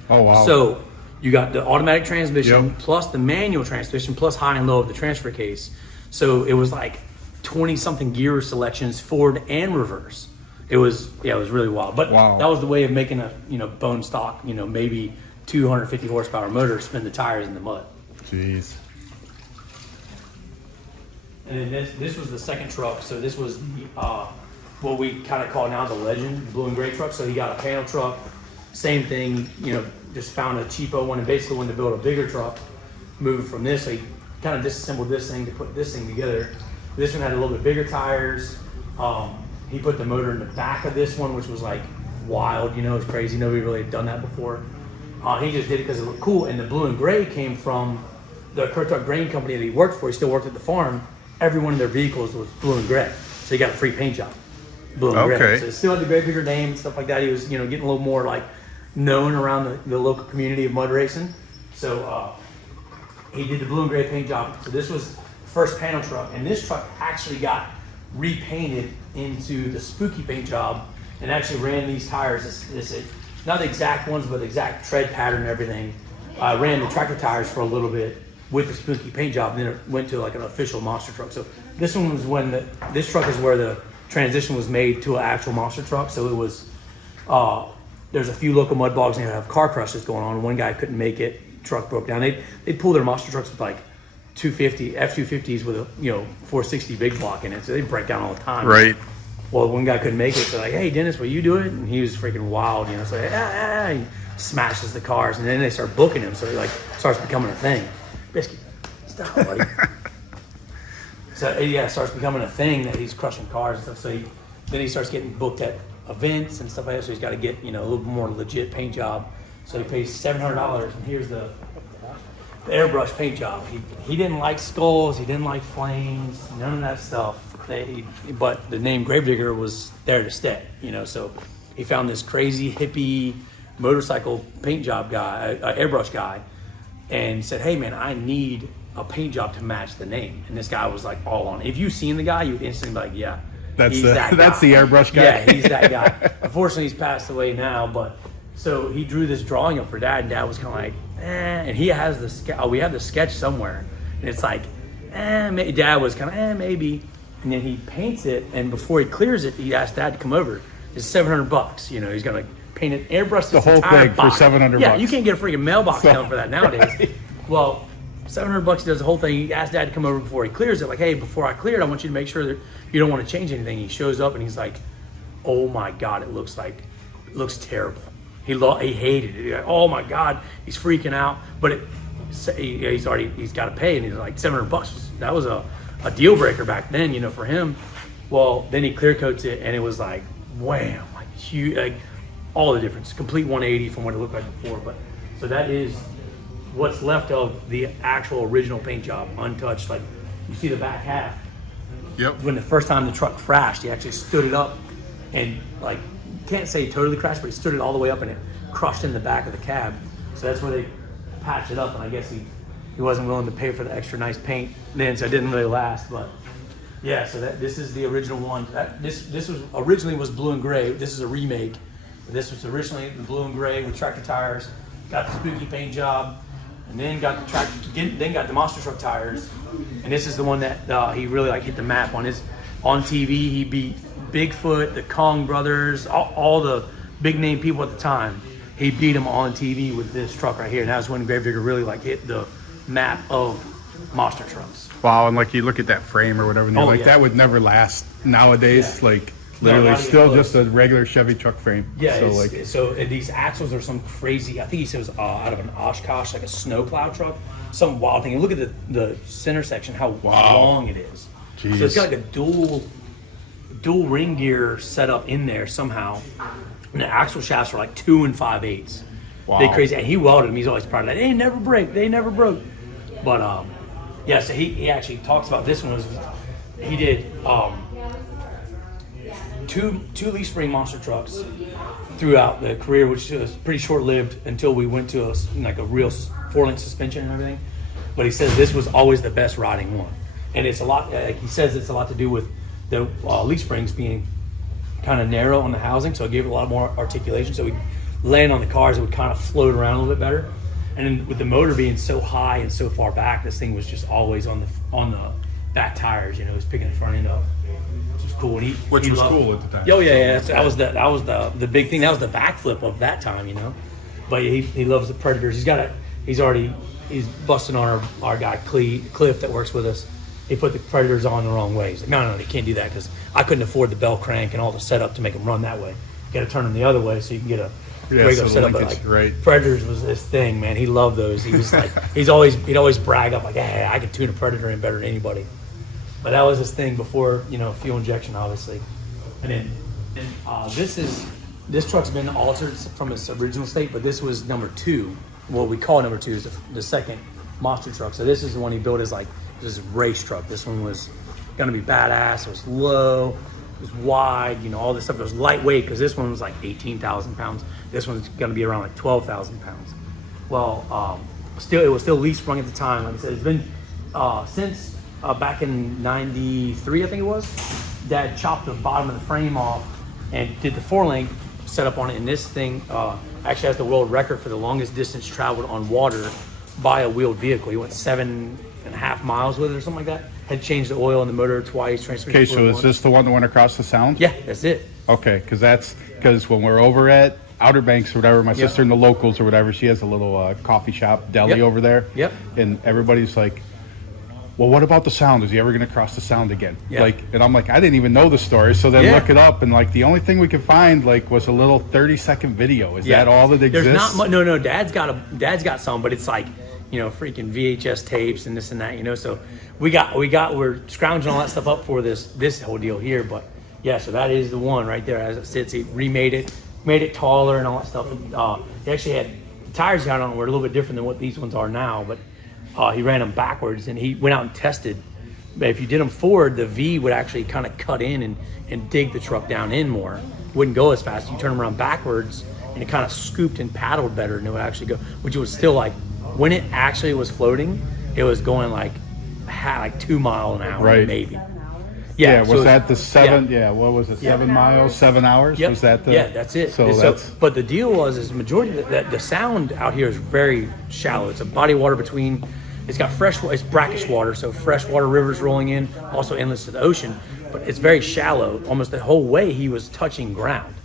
Oh, wow. So you got the automatic transmission Yep. plus the manual transmission plus high and low of the transfer case. So it was like 20-something gear selections, forward and reverse. It was really wild. But Wow. that was the way of making a bone stock, maybe 250 horsepower motor spin the tires in the mud. Jeez. And then this was the second truck. So this was the what we kind of call now the Legend blue and gray truck. So he got a panel truck, same thing. Just found a cheapo one and basically wanted to build a bigger truck. Moved from this, so he kind of disassembled this thing to put this thing together. This one had a little bit bigger tires. He put the motor in the back of this one, which was like wild. It was crazy. Nobody really had done that before. He just did it because it looked cool. And the blue and gray came from the Kurtuk grain company that he worked for. He still worked at the farm. Every one of their vehicles was blue and gray. So he got a free paint job, blue and gray. Okay. So it still had the Gravedigger name and stuff like that. He was, getting a little more known around the local community of mud racing. So he did the blue and gray paint job. So this was the first panel truck. And this truck actually got repainted into the spooky paint job and actually ran these tires. Not the exact ones, but the exact tread pattern and everything. Ran the tractor tires for a little bit with the spooky paint job, and then it went to an official monster truck. So this one was this truck is where the transition was made to an actual monster truck. So it was, there's a few local mud bogs and they have car crushes going on. One guy couldn't make it, truck broke down. They'd pull their monster trucks with 250 F-250s with a 460 big block in it, so they break down all the time. Right. Well, one guy couldn't make it, so hey Dennis, will you do it? And he was freaking wild, so he smashes the cars, and then they start booking him, so he starts becoming a thing. Biscuit, stop, buddy. So yeah, it starts becoming a thing that he's crushing cars and stuff. So then he starts getting booked at events and stuff like that. So he's got to get a little more legit paint job. So he pays $700, and here's the airbrush paint job. He didn't like skulls, he didn't like flames, none of that stuff. But the name Gravedigger was there to stay, So he found this crazy hippie motorcycle paint job guy, airbrush guy, and said, "Hey man, I need a paint job to match the name." And this guy was all on. If you've seen the guy, you'd instantly be like, "Yeah, That's he's the that that's guy." the airbrush guy. Yeah, he's that guy. Unfortunately, he's passed away now, but so he drew this drawing up for Dad, and Dad was kind of like, and he has the we have the sketch somewhere, and it's Dad was kind of, maybe, and then he paints it, and before he clears it, he asked Dad to come over. It's $700, he's gonna paint an airbrush The whole entire thing for body. $700. Yeah, you can't get a freaking mailbox So- done for that nowadays. Right. Well, $700, he does the whole thing. He asked Dad to come over before he clears it. Hey, before I clear it, I want you to make sure that you don't want to change anything. He shows up and he's like, "Oh my God, it looks terrible." He hated it. He's like, "Oh my God," he's freaking out. But he's got to pay, and he's like, $700. That was a deal breaker back then, for him. Well, then he clear coats it, and it was wham, huge, all the difference, complete 180 from what it looked like before. But so that is what's left of the actual original paint job, untouched. You see the back half. Yep. When the first time the truck crashed, he actually stood it up and like can't say totally crashed, but he stood it all the way up and it crushed in the back of the cab. So that's where they patched it up, and I guess he wasn't willing to pay for the extra nice paint then, so it didn't really last. But yeah, so this is the original one. This was originally was blue and gray. This is a remake. This was originally the blue and gray with tractor tires. Got the spooky paint job, and then got the monster truck tires. And this is the one that he really like hit the map on. On TV, he beat Bigfoot, the Kong brothers, all the big name people at the time. He beat them on TV with this truck right here. And that was when Gravedigger really like hit the map of monster trucks. Wow, and like you look at that frame or whatever, and you're like, that would never last nowadays. Yeah. Like literally still just a regular Chevy truck frame. Yeah, so and these axles are some crazy, I think he says out of an Oshkosh, like a snowplow truck, some wild thing. And look at the center section, how long it is. Jeez. So it's got like a dual ring gear setup in there somehow. And the axle shafts are like 2 5/8. Wow. They crazy. And he welded them. He's always proud of that. They never break. They never broke. But yeah, so he actually talks about this one. He did two leaf spring monster trucks throughout the career, which was pretty short lived until we went to a real 4-link suspension and everything. But he says this was always the best riding one, and it's a lot. He says it's a lot to do with the leaf springs being kind of narrow on the housing, so it gave it a lot more articulation. So we land on the cars, it would kind of float around a little bit better. And then with the motor being so high and so far back, this thing was just always on the back tires. You know, it was picking the front end up, which was cool. And which he was loved, cool at the time. Oh yeah. That was the big thing. That was the backflip of that time, you know. But he loves the Predators. He's busting on our guy Cliff that works with us. He put the Predators on the wrong way. He's like, no, you can't do that because I couldn't afford the bell crank and all the setup to make them run that way. You got to turn them the other way so you can get a regular setup. But like, Predators was his thing, man. He loved those. He was like, he'd always brag up like, hey, I could tune a Predator in better than anybody. But that was his thing before, fuel injection, obviously. And then this truck's been altered from its original state, but this was number 2. What we call number 2 is the second monster truck. So this is the one he built as like this race truck. This one was gonna be badass. It was low, it was wide, all this stuff. It was lightweight because this one was like 18,000 pounds. This one's gonna be around like 12,000 pounds. Well, it was still leaf sprung at the time. Like I said, it's been since back in '93, I think it was. Dad chopped the bottom of the frame off and did the 4-link setup on it. And this thing actually has the world record for the longest distance traveled on water by a wheeled vehicle. He went 7.5 miles with it or something like that. Had changed the oil in the motor twice. Okay, so is this the one that went across the Sound? Yeah, that's it. Okay, because when we're over at Outer Banks or whatever, my sister in the locals or whatever, she has a little coffee shop deli over there. Yep. And everybody's like, well, what about the Sound? Is he ever going to cross the Sound again? Yeah. And I'm like, I didn't even know the story. So then look it up, and like the only thing we could find was a little 30-second video. Is that all that exists? There's not much. No. Dad's got some, but it's like, freaking VHS tapes and this and that. So we're scrounging all that stuff up for this whole deal here. But yeah, so that is the one right there. As it sits, he remade it, made it taller and all that stuff. And, he actually had tires got on it were a little bit different than what these ones are now, but. He ran them backwards, and he went out and tested. But if you did them forward, the V would actually kind of cut in and dig the truck down in more. It wouldn't go as fast. You turn them around backwards, and it kind of scooped and paddled better, and it would actually go. Which was still like, when it actually was floating, it was going like 2 miles an hour, maybe. Yeah, was that the 7? Yeah, what was it? 7 miles, 7 hours? Yep. Was that the? Yeah, that's it. But the deal is the majority of the Sound out here is very shallow. It's a body of water between. It's got it's brackish water, so freshwater rivers rolling in, also inlets to the ocean. But it's very shallow. Almost the whole way he was touching ground.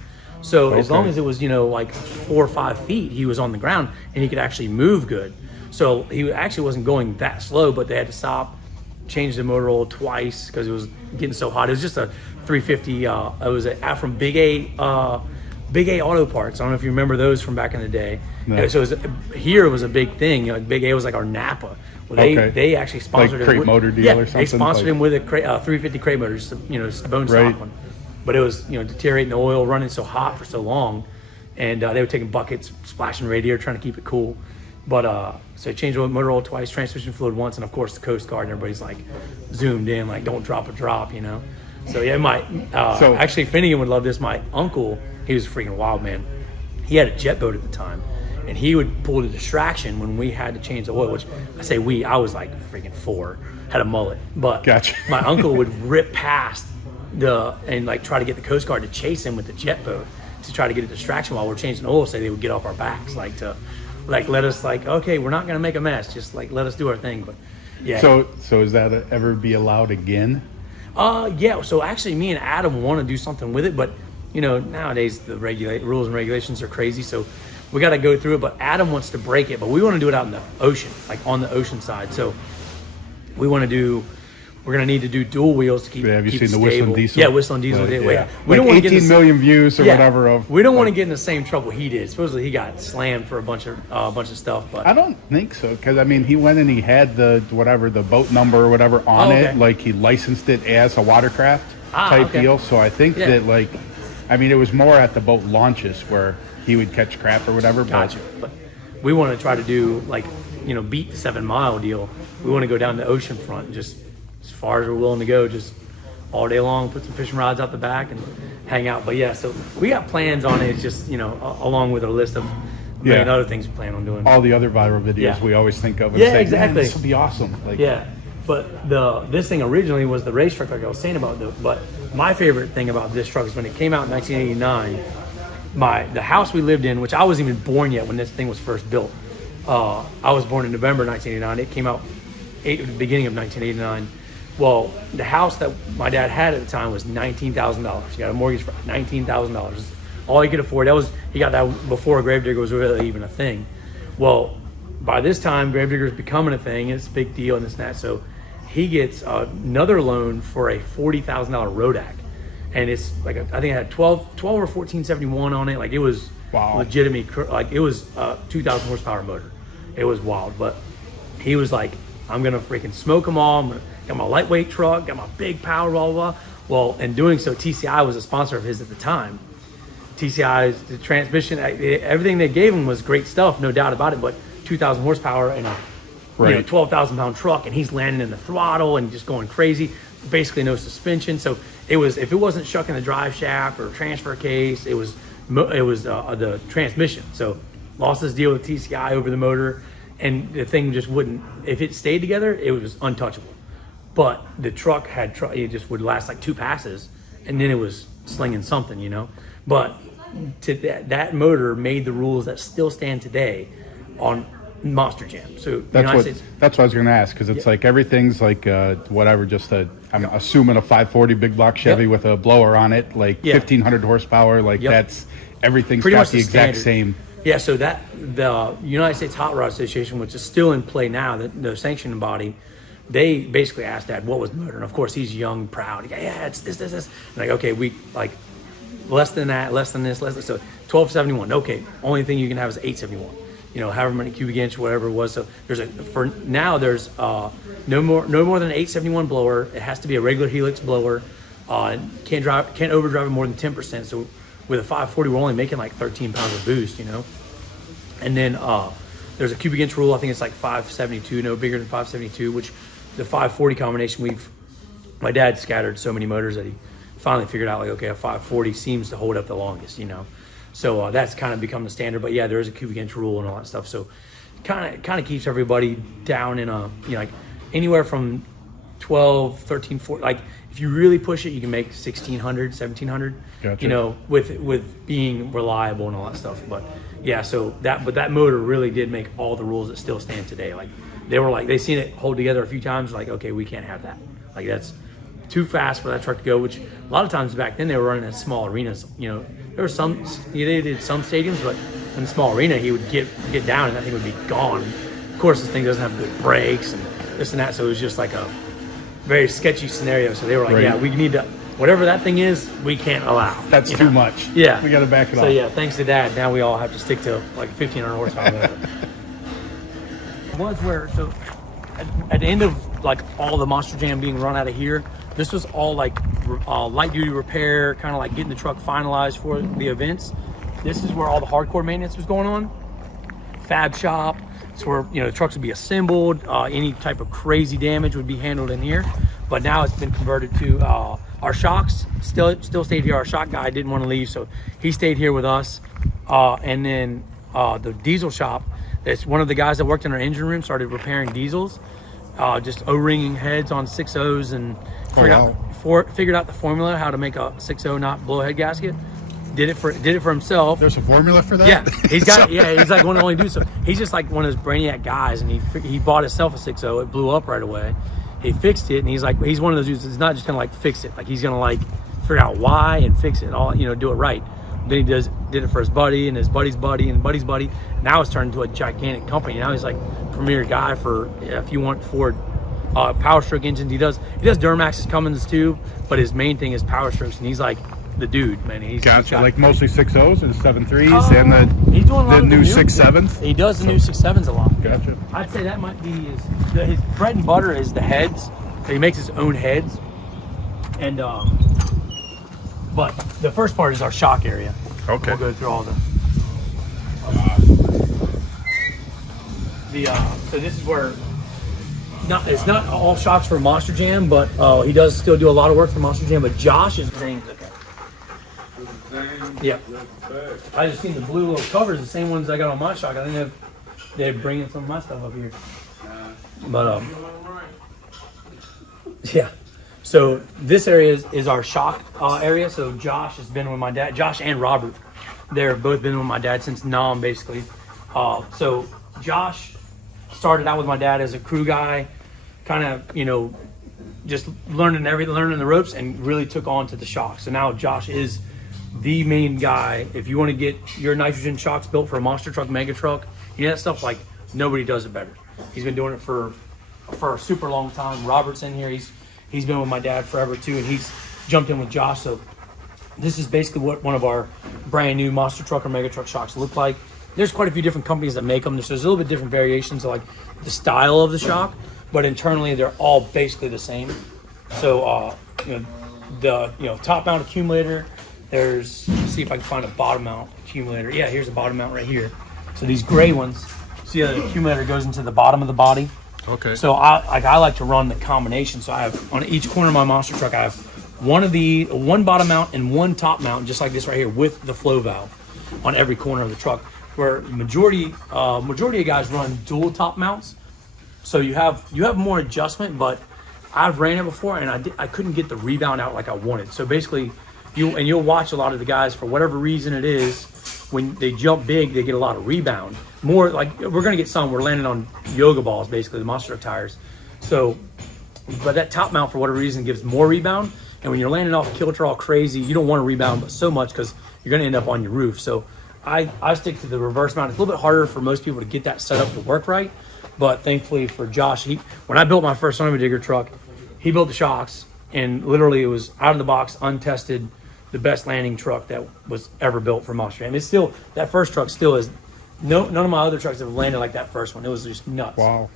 So as long as it was like 4 or 5 feet, he was on the ground and he could actually move good. So he actually wasn't going that slow, but they had to stop, change the motor oil twice because it was getting so hot. It was just a 350. It was from Big A Auto Parts. I don't know if you remember those from back in the day. No. So it was a big thing. Big A was like our Napa. Well, they actually sponsored like crate motor deal or something. They sponsored him with a 350 crate motor, just a bone stock one. But it was deteriorating the oil, running so hot for so long, and they were taking buckets, splashing radiator, trying to keep it cool. But so changed the motor oil twice, transmission fluid once, and of course the Coast Guard and everybody's like zoomed in, like don't drop a drop, So yeah, actually Finnegan would love this. My uncle, he was a freaking wild man. He had a jet boat at the time, and he would pull the distraction when we had to change the oil. Which I say I was like freaking 4, had a mullet, but Gotcha. My uncle would rip past and like try to get the Coast Guard to chase him with the jet boat to try to get a distraction while we're changing oil. So they would get off our backs, like to let us okay, we're not gonna make a mess, just like let us do our thing. But yeah. So is that ever be allowed again? Yeah. So actually, me and Adam want to do something with it, but nowadays the rules and regulations are crazy, so we got to go through it. But Adam wants to break it, but we want to do it out in the ocean, like on the ocean side. So we're going to need to do dual wheels to keep. Have you keep seen it the stable. Whistling Diesel? Yeah, Whistling Diesel. Yeah. We Like don't want to get 18 million views or whatever. We don't want to get in the same trouble he did. Supposedly he got slammed for a bunch of stuff, but I don't think so, because I mean he went and he had the boat number or whatever on okay. it, like he licensed it as a watercraft type okay. deal. So I think that it was more at the boat launches where he would catch crap or whatever. Gotcha. But we want to try to do beat the 7 mile deal. We want to go down the ocean front and just as far as we're willing to go, just all day long, put some fishing rods out the back and hang out. But yeah, so we got plans on it. It's just, along with a list of million other things we plan on doing. All the other viral videos Yeah. we always think of and say, exactly. Man, this would be awesome. Yeah. But this thing originally was the race truck, like I was saying about. But my favorite thing about this truck is when it came out in 1989. The house we lived in, which I wasn't even born yet when this thing was first built. I was born in November 1989. It came out at the beginning of 1989. Well, the house that my dad had at the time was $19,000. He got a mortgage for $19,000. All he could afford. He got that before Gravedigger was really even a thing. Well, by this time, Gravedigger's becoming a thing. It's a big deal and this and that. So he gets another loan for a $40,000 Rodak, and it's like I think it had 12 or 1471 on it. Like it was legitimate. Like it was 2,000 horsepower motor. It was wild. But he was like, I'm gonna freaking smoke them all. Got my lightweight truck, got my big power, blah, blah, blah. Well, in doing so, TCI was a sponsor of his at the time. TCI's the transmission, everything they gave him was great stuff, no doubt about it, but 2,000 horsepower and a 12,000 pound truck, and he's landing in the throttle and just going crazy, basically no suspension. So it was, if it wasn't shucking the drive shaft or transfer case, it was the transmission. So lost his deal with TCI over the motor, and the thing just wouldn't, if it stayed together, it was untouchable. But the truck it just would last like 2 passes, and then it was slinging something, But that motor made the rules that still stand today on Monster Jam. So that's what I was going to ask, because it's like everything's like whatever, just I'm assuming a 540 big block Chevy with a blower on it, like 1,500 horsepower, like that's everything's pretty got much the exact standard. same. Yeah, so that the United States Hot Rod Association, which is still in play now, the sanctioning body, they basically asked Dad what was the motor, and of course he's young, proud. Yeah, it's this. And like, okay, we like less than that, less than this, so 1271. Okay, only thing you can have is 871. However many cubic inch, whatever it was. So there's there's no more than an 871 blower. It has to be a regular helix blower. Can't overdrive it more than 10%. So with a 540, we're only making like 13 pounds of boost, And then there's a cubic inch rule. I think it's like 572, no bigger than 572, which the 540 combination, my dad scattered so many motors that he finally figured out, like, okay, a 540 seems to hold up the longest, So that's kind of become the standard. But yeah, there is a cubic inch rule and all that stuff. So kind of keeps everybody down in like anywhere from 12, 13, 14. Like if you really push it, you can make 1,600, 1,700. Gotcha. With being reliable and all that stuff. But yeah, so that motor really did make all the rules that still stand today. Like they seen it hold together a few times. Like, okay, we can't have that. Like that's too fast for that truck to go. Which a lot of times back then they were running in small arenas. There were they did some stadiums, but in a small arena he would get down and that thing would be gone. Of course, this thing doesn't have good brakes and this and that, so it was just like a very sketchy scenario. So they were like, yeah, we need to. Whatever that thing is, we can't allow. That's too much. Yeah. We got to back it off. So yeah, thanks to Dad, now we all have to stick to like 1,500 horsepower motor. So at the end of like all the Monster Jam being run out of here, this was all like light duty repair, kind of like getting the truck finalized for the events. This is where all the hardcore maintenance was going on. Fab shop. It's where the trucks would be assembled. Any type of crazy damage would be handled in here. But now it's been converted to our shocks still stayed here. Our shock guy didn't want to leave, so he stayed here with us. And then the diesel shop, it's one of the guys that worked in our engine room, started repairing diesels, just O-ringing heads on 6.0s, and figured out the formula how to make a 6.0 not blow head gasket. Did it for himself. There's a formula for that? Yeah, he's got it. Yeah, he's like one of the only dudes. So he's just like one of those brainiac guys, and he bought himself a 6.0. It blew up right away. He fixed it, and he's one of those dudes that's not just gonna like fix it. Like he's gonna like figure out why and fix it all, do it right. Then he did it for his buddy and his buddy's buddy and buddy's buddy. Now it's turned into a gigantic company. Now he's like premier guy for if you want Ford power stroke engines. He does Duramax's, Cummins too, but his main thing is power strokes, and he's like the dude, man. He's gotcha. Like mostly 6.0s and 7.3s and he's doing a lot the of new 6.7s. He does the new 6.7s a lot. Gotcha. I'd say that might be his bread and butter is the heads. So he makes his own heads, and but the first part is our shock area. Okay. We'll go through all so this is where it's not all shocks for Monster Jam, but he does still do a lot of work for Monster Jam. But Josh is saying, yeah. I just seen the blue little covers, the same ones I got on my shock. I think they're bringing some of my stuff up here. But yeah. So this area is our shock area. So Josh has been with my dad. Josh and Robert, they've both been with my dad since Nam, basically. So Josh started out with my dad as a crew guy, kind of, just learning the ropes, and really took on to the shock. So now Josh is the main guy. If you want to get your nitrogen shocks built for a monster truck, mega truck, that stuff, like nobody does it better. He's been doing it for a super long time. Robert's in here. He's been with my dad forever too, and he's jumped in with Josh. So this is basically what one of our brand new monster truck or mega truck shocks look like. There's quite a few different companies that make them. There's a little bit different variations of like the style of the shock, but internally they're all basically the same. So the top mount accumulator. Let's see if I can find a bottom mount accumulator. Yeah, here's a bottom mount right here. So these gray ones, see how the accumulator goes into the bottom of the body? Okay. So I like to run the combination. So I have on each corner of my monster truck, I have one bottom mount and one top mount, just like this right here, with the flow valve on every corner of the truck. Where majority of guys run dual top mounts, so you have more adjustment. But I've ran it before, and I couldn't get the rebound out like I wanted. So basically, you'll watch a lot of the guys, for whatever reason it is, when they jump big, they get a lot of rebound. More like we're gonna get some. We're landing on yoga balls, basically the monster truck tires. So, but that top mount for whatever reason gives more rebound. And when you're landing off kilter all crazy, you don't want to rebound but so much because you're gonna end up on your roof. So I stick to the reverse mount. It's a little bit harder for most people to get that set up to work right. But thankfully for Josh, when I built my first Gravedigger truck, he built the shocks, and literally it was out of the box, untested, the best landing truck that was ever built for Monster Jam. It's still, that first truck still is, none of my other trucks have landed like that first one. It was just nuts. Wow.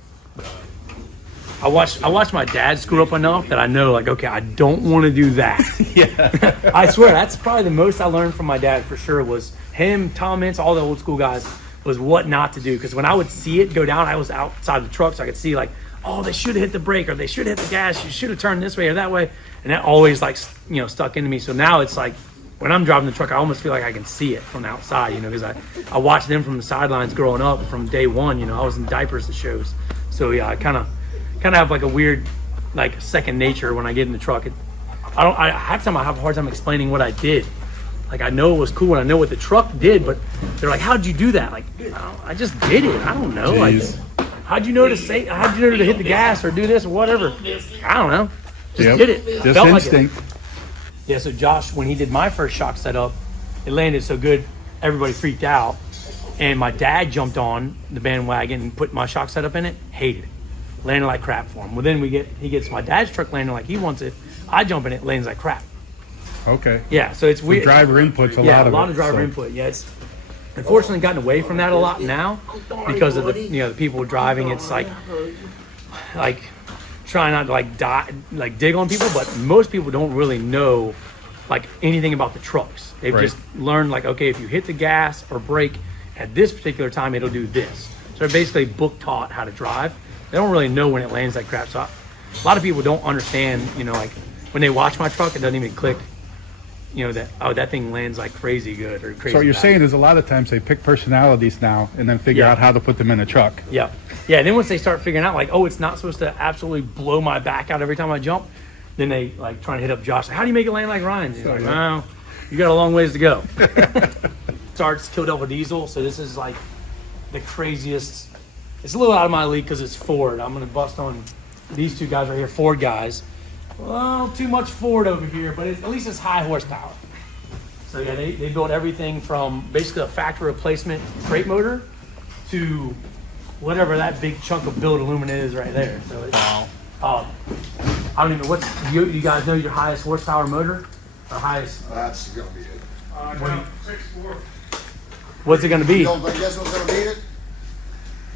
I watched my dad screw up enough that I know, like, okay, I don't want to do that. Yeah. I swear, that's probably the most I learned from my dad for sure, was him, Tom Mintz, all the old school guys, was what not to do. Because when I would see it go down, I was outside the truck, so I could see, like, oh, they should have hit the brake, or they should have hit the gas, you should have turned this way or that way. And that always, like, stuck into me. So now it's like, when I'm driving the truck, I almost feel like I can see it from the outside, because I watched them from the sidelines growing up from day one. I was in diapers at shows. So yeah, I kind of have like a weird, like, second nature when I get in the truck. I have a hard time explaining what I did. Like, I know it was cool and I know what the truck did, but they're like, how'd you do that? Like, I just did it. I don't know. Jeez. Like, how'd you know to hit the gas or do this or whatever? I don't know. Just did it. Just Felt instinct. Like it. Yeah, so Josh, when he did my first shock setup, it landed so good, everybody freaked out. And my dad jumped on the bandwagon and put my shock setup in it, hated it. Landed like crap for him. Well, then he gets my dad's truck landing like he wants it. I jump in it, lands like crap. Okay. Yeah, so it's weird. Driver input's a lot of driver input. Yeah, it's unfortunately gotten away from that a lot now because of the people driving. It's like trying not to dig on people, but most people don't really know like anything about the trucks. They've just learned, like, okay, if you hit the gas or brake at this particular time, it'll do this. So they're basically book taught how to drive. They don't really know when it lands like crap. So a lot of people don't understand, like when they watch my truck, it doesn't even click. You know that thing lands like crazy good or crazy. So what you're bad. saying is a lot of times they pick personalities now and then figure Yeah. out how to put them in a truck. Yeah. Yeah. And then once they start figuring out like, oh, it's not supposed to absolutely blow my back out every time I jump, then they like trying to hit up Josh. Like, how do you make it land like Ryan's? He's like, well, you got a long ways to go. Starts Kill Devil Diesel. So this is like the craziest. It's a little out of my league because it's Ford. I'm going to bust on these two guys right here, Ford guys. Well, too much Ford over here, but at least it's high horsepower. So yeah, they built everything from basically a factory replacement crate motor to whatever that big chunk of build aluminum is right there. So it's, I don't even you guys know your highest horsepower motor or highest? That's gonna be it. 6.4. What's it going to be? You don't think this one's gonna beat it?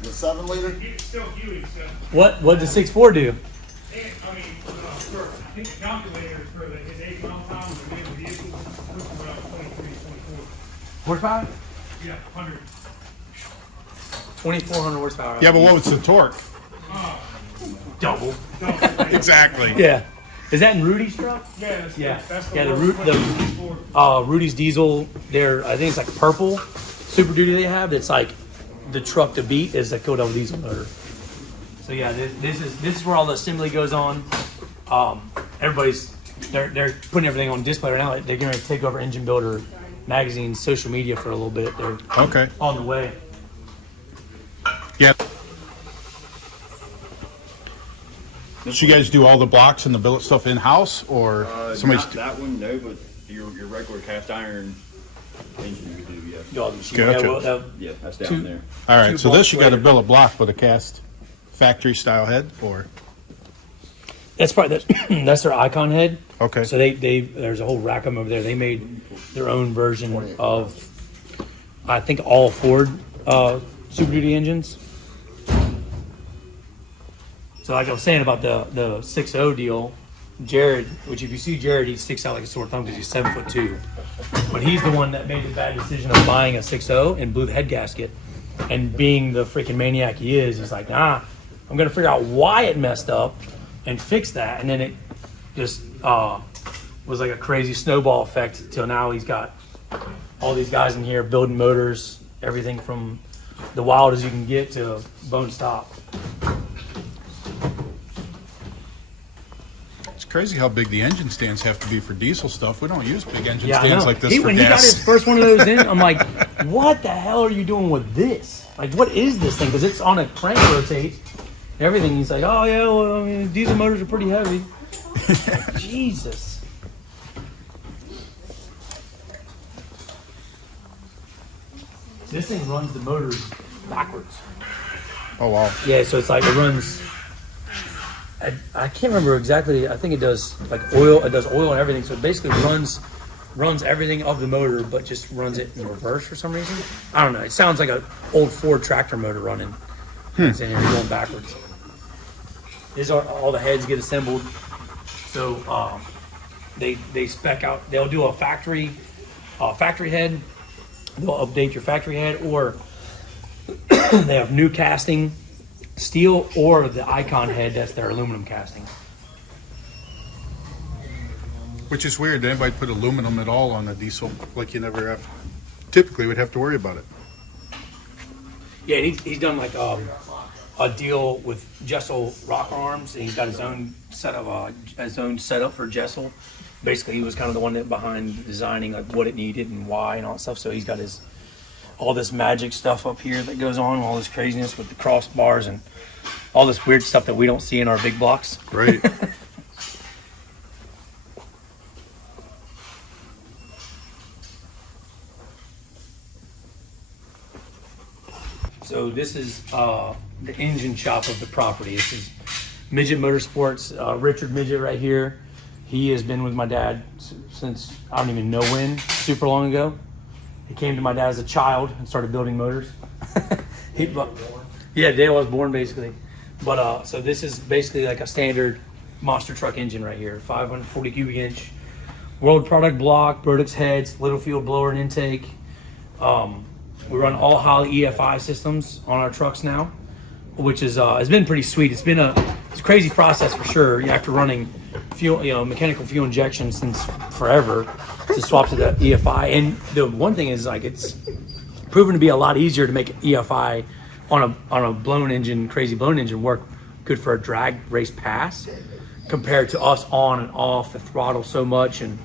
The 7 liter? It's still huge, so. What does 6.4 do? And, I mean, I think the calculator for his 8 mile per hour with the new vehicle was around 23, 24. Horsepower? Yeah, 100. 2,400 horsepower. Yeah, but what was the torque? Double. Exactly. Yeah. Is that in Rudy's truck? Yeah, that's Yeah. that's the Yeah, worst Rudy's diesel, I think it's like purple Super Duty they have. It's like the truck to beat is the Kill Devil diesel motor. So yeah, this is where all the assembly goes on. They're putting everything on display right now. They're going to take over Engine Builder magazine, social media for a little bit. They're Okay. on the way. Yep. So you guys do all the blocks and the billet stuff in-house, or somebody's... Not that one, no, but your regular cast iron engine we do, yes. Y'all, the machine- Gotcha. yeah, well, Yeah, that's down there. All right, two so this blocks you got to later. build a block with a cast factory-style head, or... that's probably that's their Icon head. Okay. So they there's a whole rack of them over there. They made their own version of, I think, all Ford Super Duty engines. So like I was saying about the 6.0 deal, Jared, which if you see Jared, he sticks out like a sore thumb because he's 7'2". But he's the one that made the bad decision of buying a 6.0 and blew the head gasket. And being the freaking maniac he is, he's like, nah, I'm gonna figure out why it messed up and fix that. And then it just was like a crazy snowball effect till now he's got all these guys in here building motors, everything from the wild as you can get to bone stock. It's crazy how big the engine stands have to be for diesel stuff. We don't use big engine Yeah, I stands know. like this for When he got gas. his first one of those in, I'm like, what the hell are you doing with this? Like, what is this thing? Because it's on a crank rotate, everything. He's like, oh yeah, well, I mean, diesel motors are pretty heavy. Jesus. This thing runs the motors backwards. Oh, wow. Yeah, so it's like it runs. I can't remember exactly. I think it does like oil. It does oil and everything. So it basically runs everything of the motor, but just runs it in reverse for some reason. I don't know. It sounds like an old Ford tractor motor running. It's in here going backwards. These are all the heads get assembled. So they spec out. They'll do a factory head. They'll update your factory head, or they have new casting steel, or the Icon head that's their aluminum casting. Which is weird. Anybody put aluminum at all on a diesel? Like you never have. Typically, would have to worry about it. Yeah, and he's done like a deal with Jessel rocker arms, and he's got his own setup for Jessel. Basically, he was kind of the one that behind designing like what it needed and why and all that stuff. So he's got all this magic stuff up here that goes on, all this craziness with the crossbars and all this weird stuff that we don't see in our big blocks. Right. So this is the engine shop of the property. This is Midget Motorsports. Richard Midget right here. He has been with my dad since I don't even know when, super long ago. He came to my dad as a child and started building motors. Yeah, the day I was born basically. But so this is basically like a standard monster truck engine right here. 540 cubic inch. World product block, Burdick's heads, little field blower and intake. We run all Holley EFI systems on our trucks now, which is has been pretty sweet. It's been it's a crazy process for sure. After running fuel, mechanical fuel injection since forever, to swap to the EFI. And the one thing is, like, it's proven to be a lot easier to make EFI on a blown engine, crazy blown engine work good for a drag race pass, compared to us on and off the throttle so much. And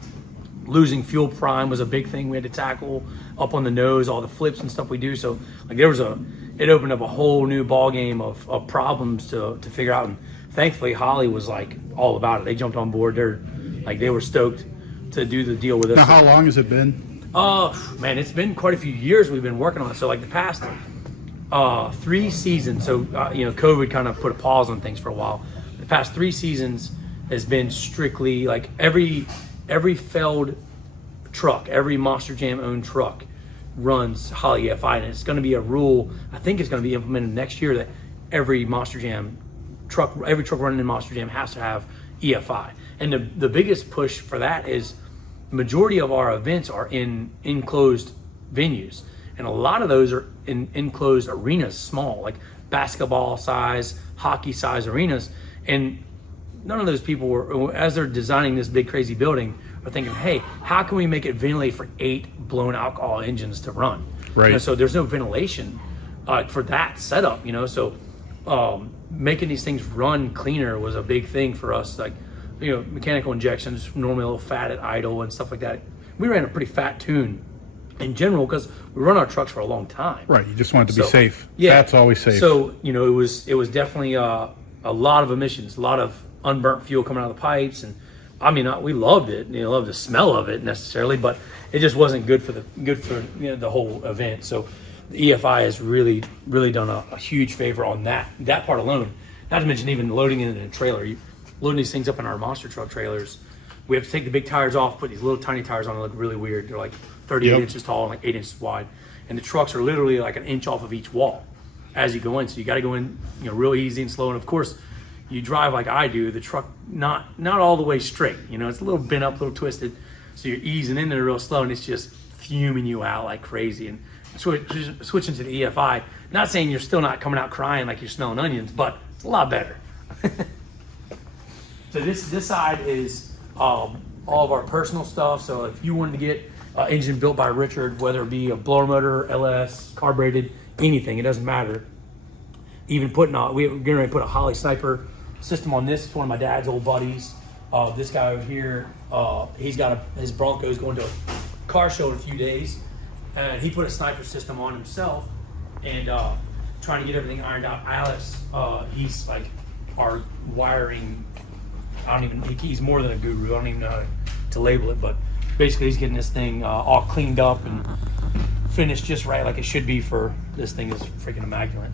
losing fuel prime was a big thing we had to tackle up on the nose, all the flips and stuff we do. So like it opened up a whole new ball game of problems to figure out. And thankfully Holly was like all about it. They jumped on board. They were stoked to do the deal with us. Now, how long has it been? Oh man, it's been quite a few years we've been working on it. So like the past 3 seasons. So COVID kind of put a pause on things for a while. The past 3 seasons has been strictly like every failed truck, every Monster Jam owned truck runs Holly EFI, and it's going to be a rule. I think it's going to be implemented next year that every Monster Jam truck, every truck running in Monster Jam has to have EFI. And the biggest push for that is the majority of our events are in enclosed venues, and a lot of those are in enclosed arenas, small, like basketball size, hockey size arenas. And none of those people were, as they're designing this big crazy building, are thinking, hey, how can we make it ventilate for 8 blown alcohol engines to run? Right. So there's no ventilation for that setup, so making these things run cleaner was a big thing for us. Like, mechanical injections, normally a little fat at idle and stuff like that. We ran a pretty fat tune in general because we run our trucks for a long time. Right, you just want it to be safe. Yeah. Fat's always safe. So, it was definitely a lot of emissions, a lot of unburnt fuel coming out of the pipes. And I mean, we loved it, loved the smell of it necessarily, but it just wasn't good for the whole event. So the EFI has really, really done a huge favor on that part alone. Not to mention even loading it in a trailer. Loading these things up in our monster truck trailers, we have to take the big tires off, put these little tiny tires on. They look really weird. They're like 38 inches tall and like 8 inches wide. And the trucks are literally like an inch off of each wall as you go in. So you got to go in, real easy and slow. And of course, you drive like I do, the truck not all the way straight. It's a little bent up, a little twisted. So you're easing in there real slow, and it's just fuming you out like crazy. And switching to the EFI, not saying you're still not coming out crying like you're smelling onions, but it's a lot better. So this side is all of our personal stuff. So if you wanted to get an engine built by Richard, whether it be a blower motor, LS, carbureted, anything, it doesn't matter. Even we're going to put a Holly Sniper system on this. It's one of my dad's old buddies. This guy over here, he's got his Broncos going to a car show in a few days, and he put a Sniper system on himself and trying to get everything ironed out. Alex, he's like our wiring. He's more than a guru. I don't even know how to label it, but basically he's getting this thing all cleaned up and finished just right, like it should be. For this thing is freaking immaculate.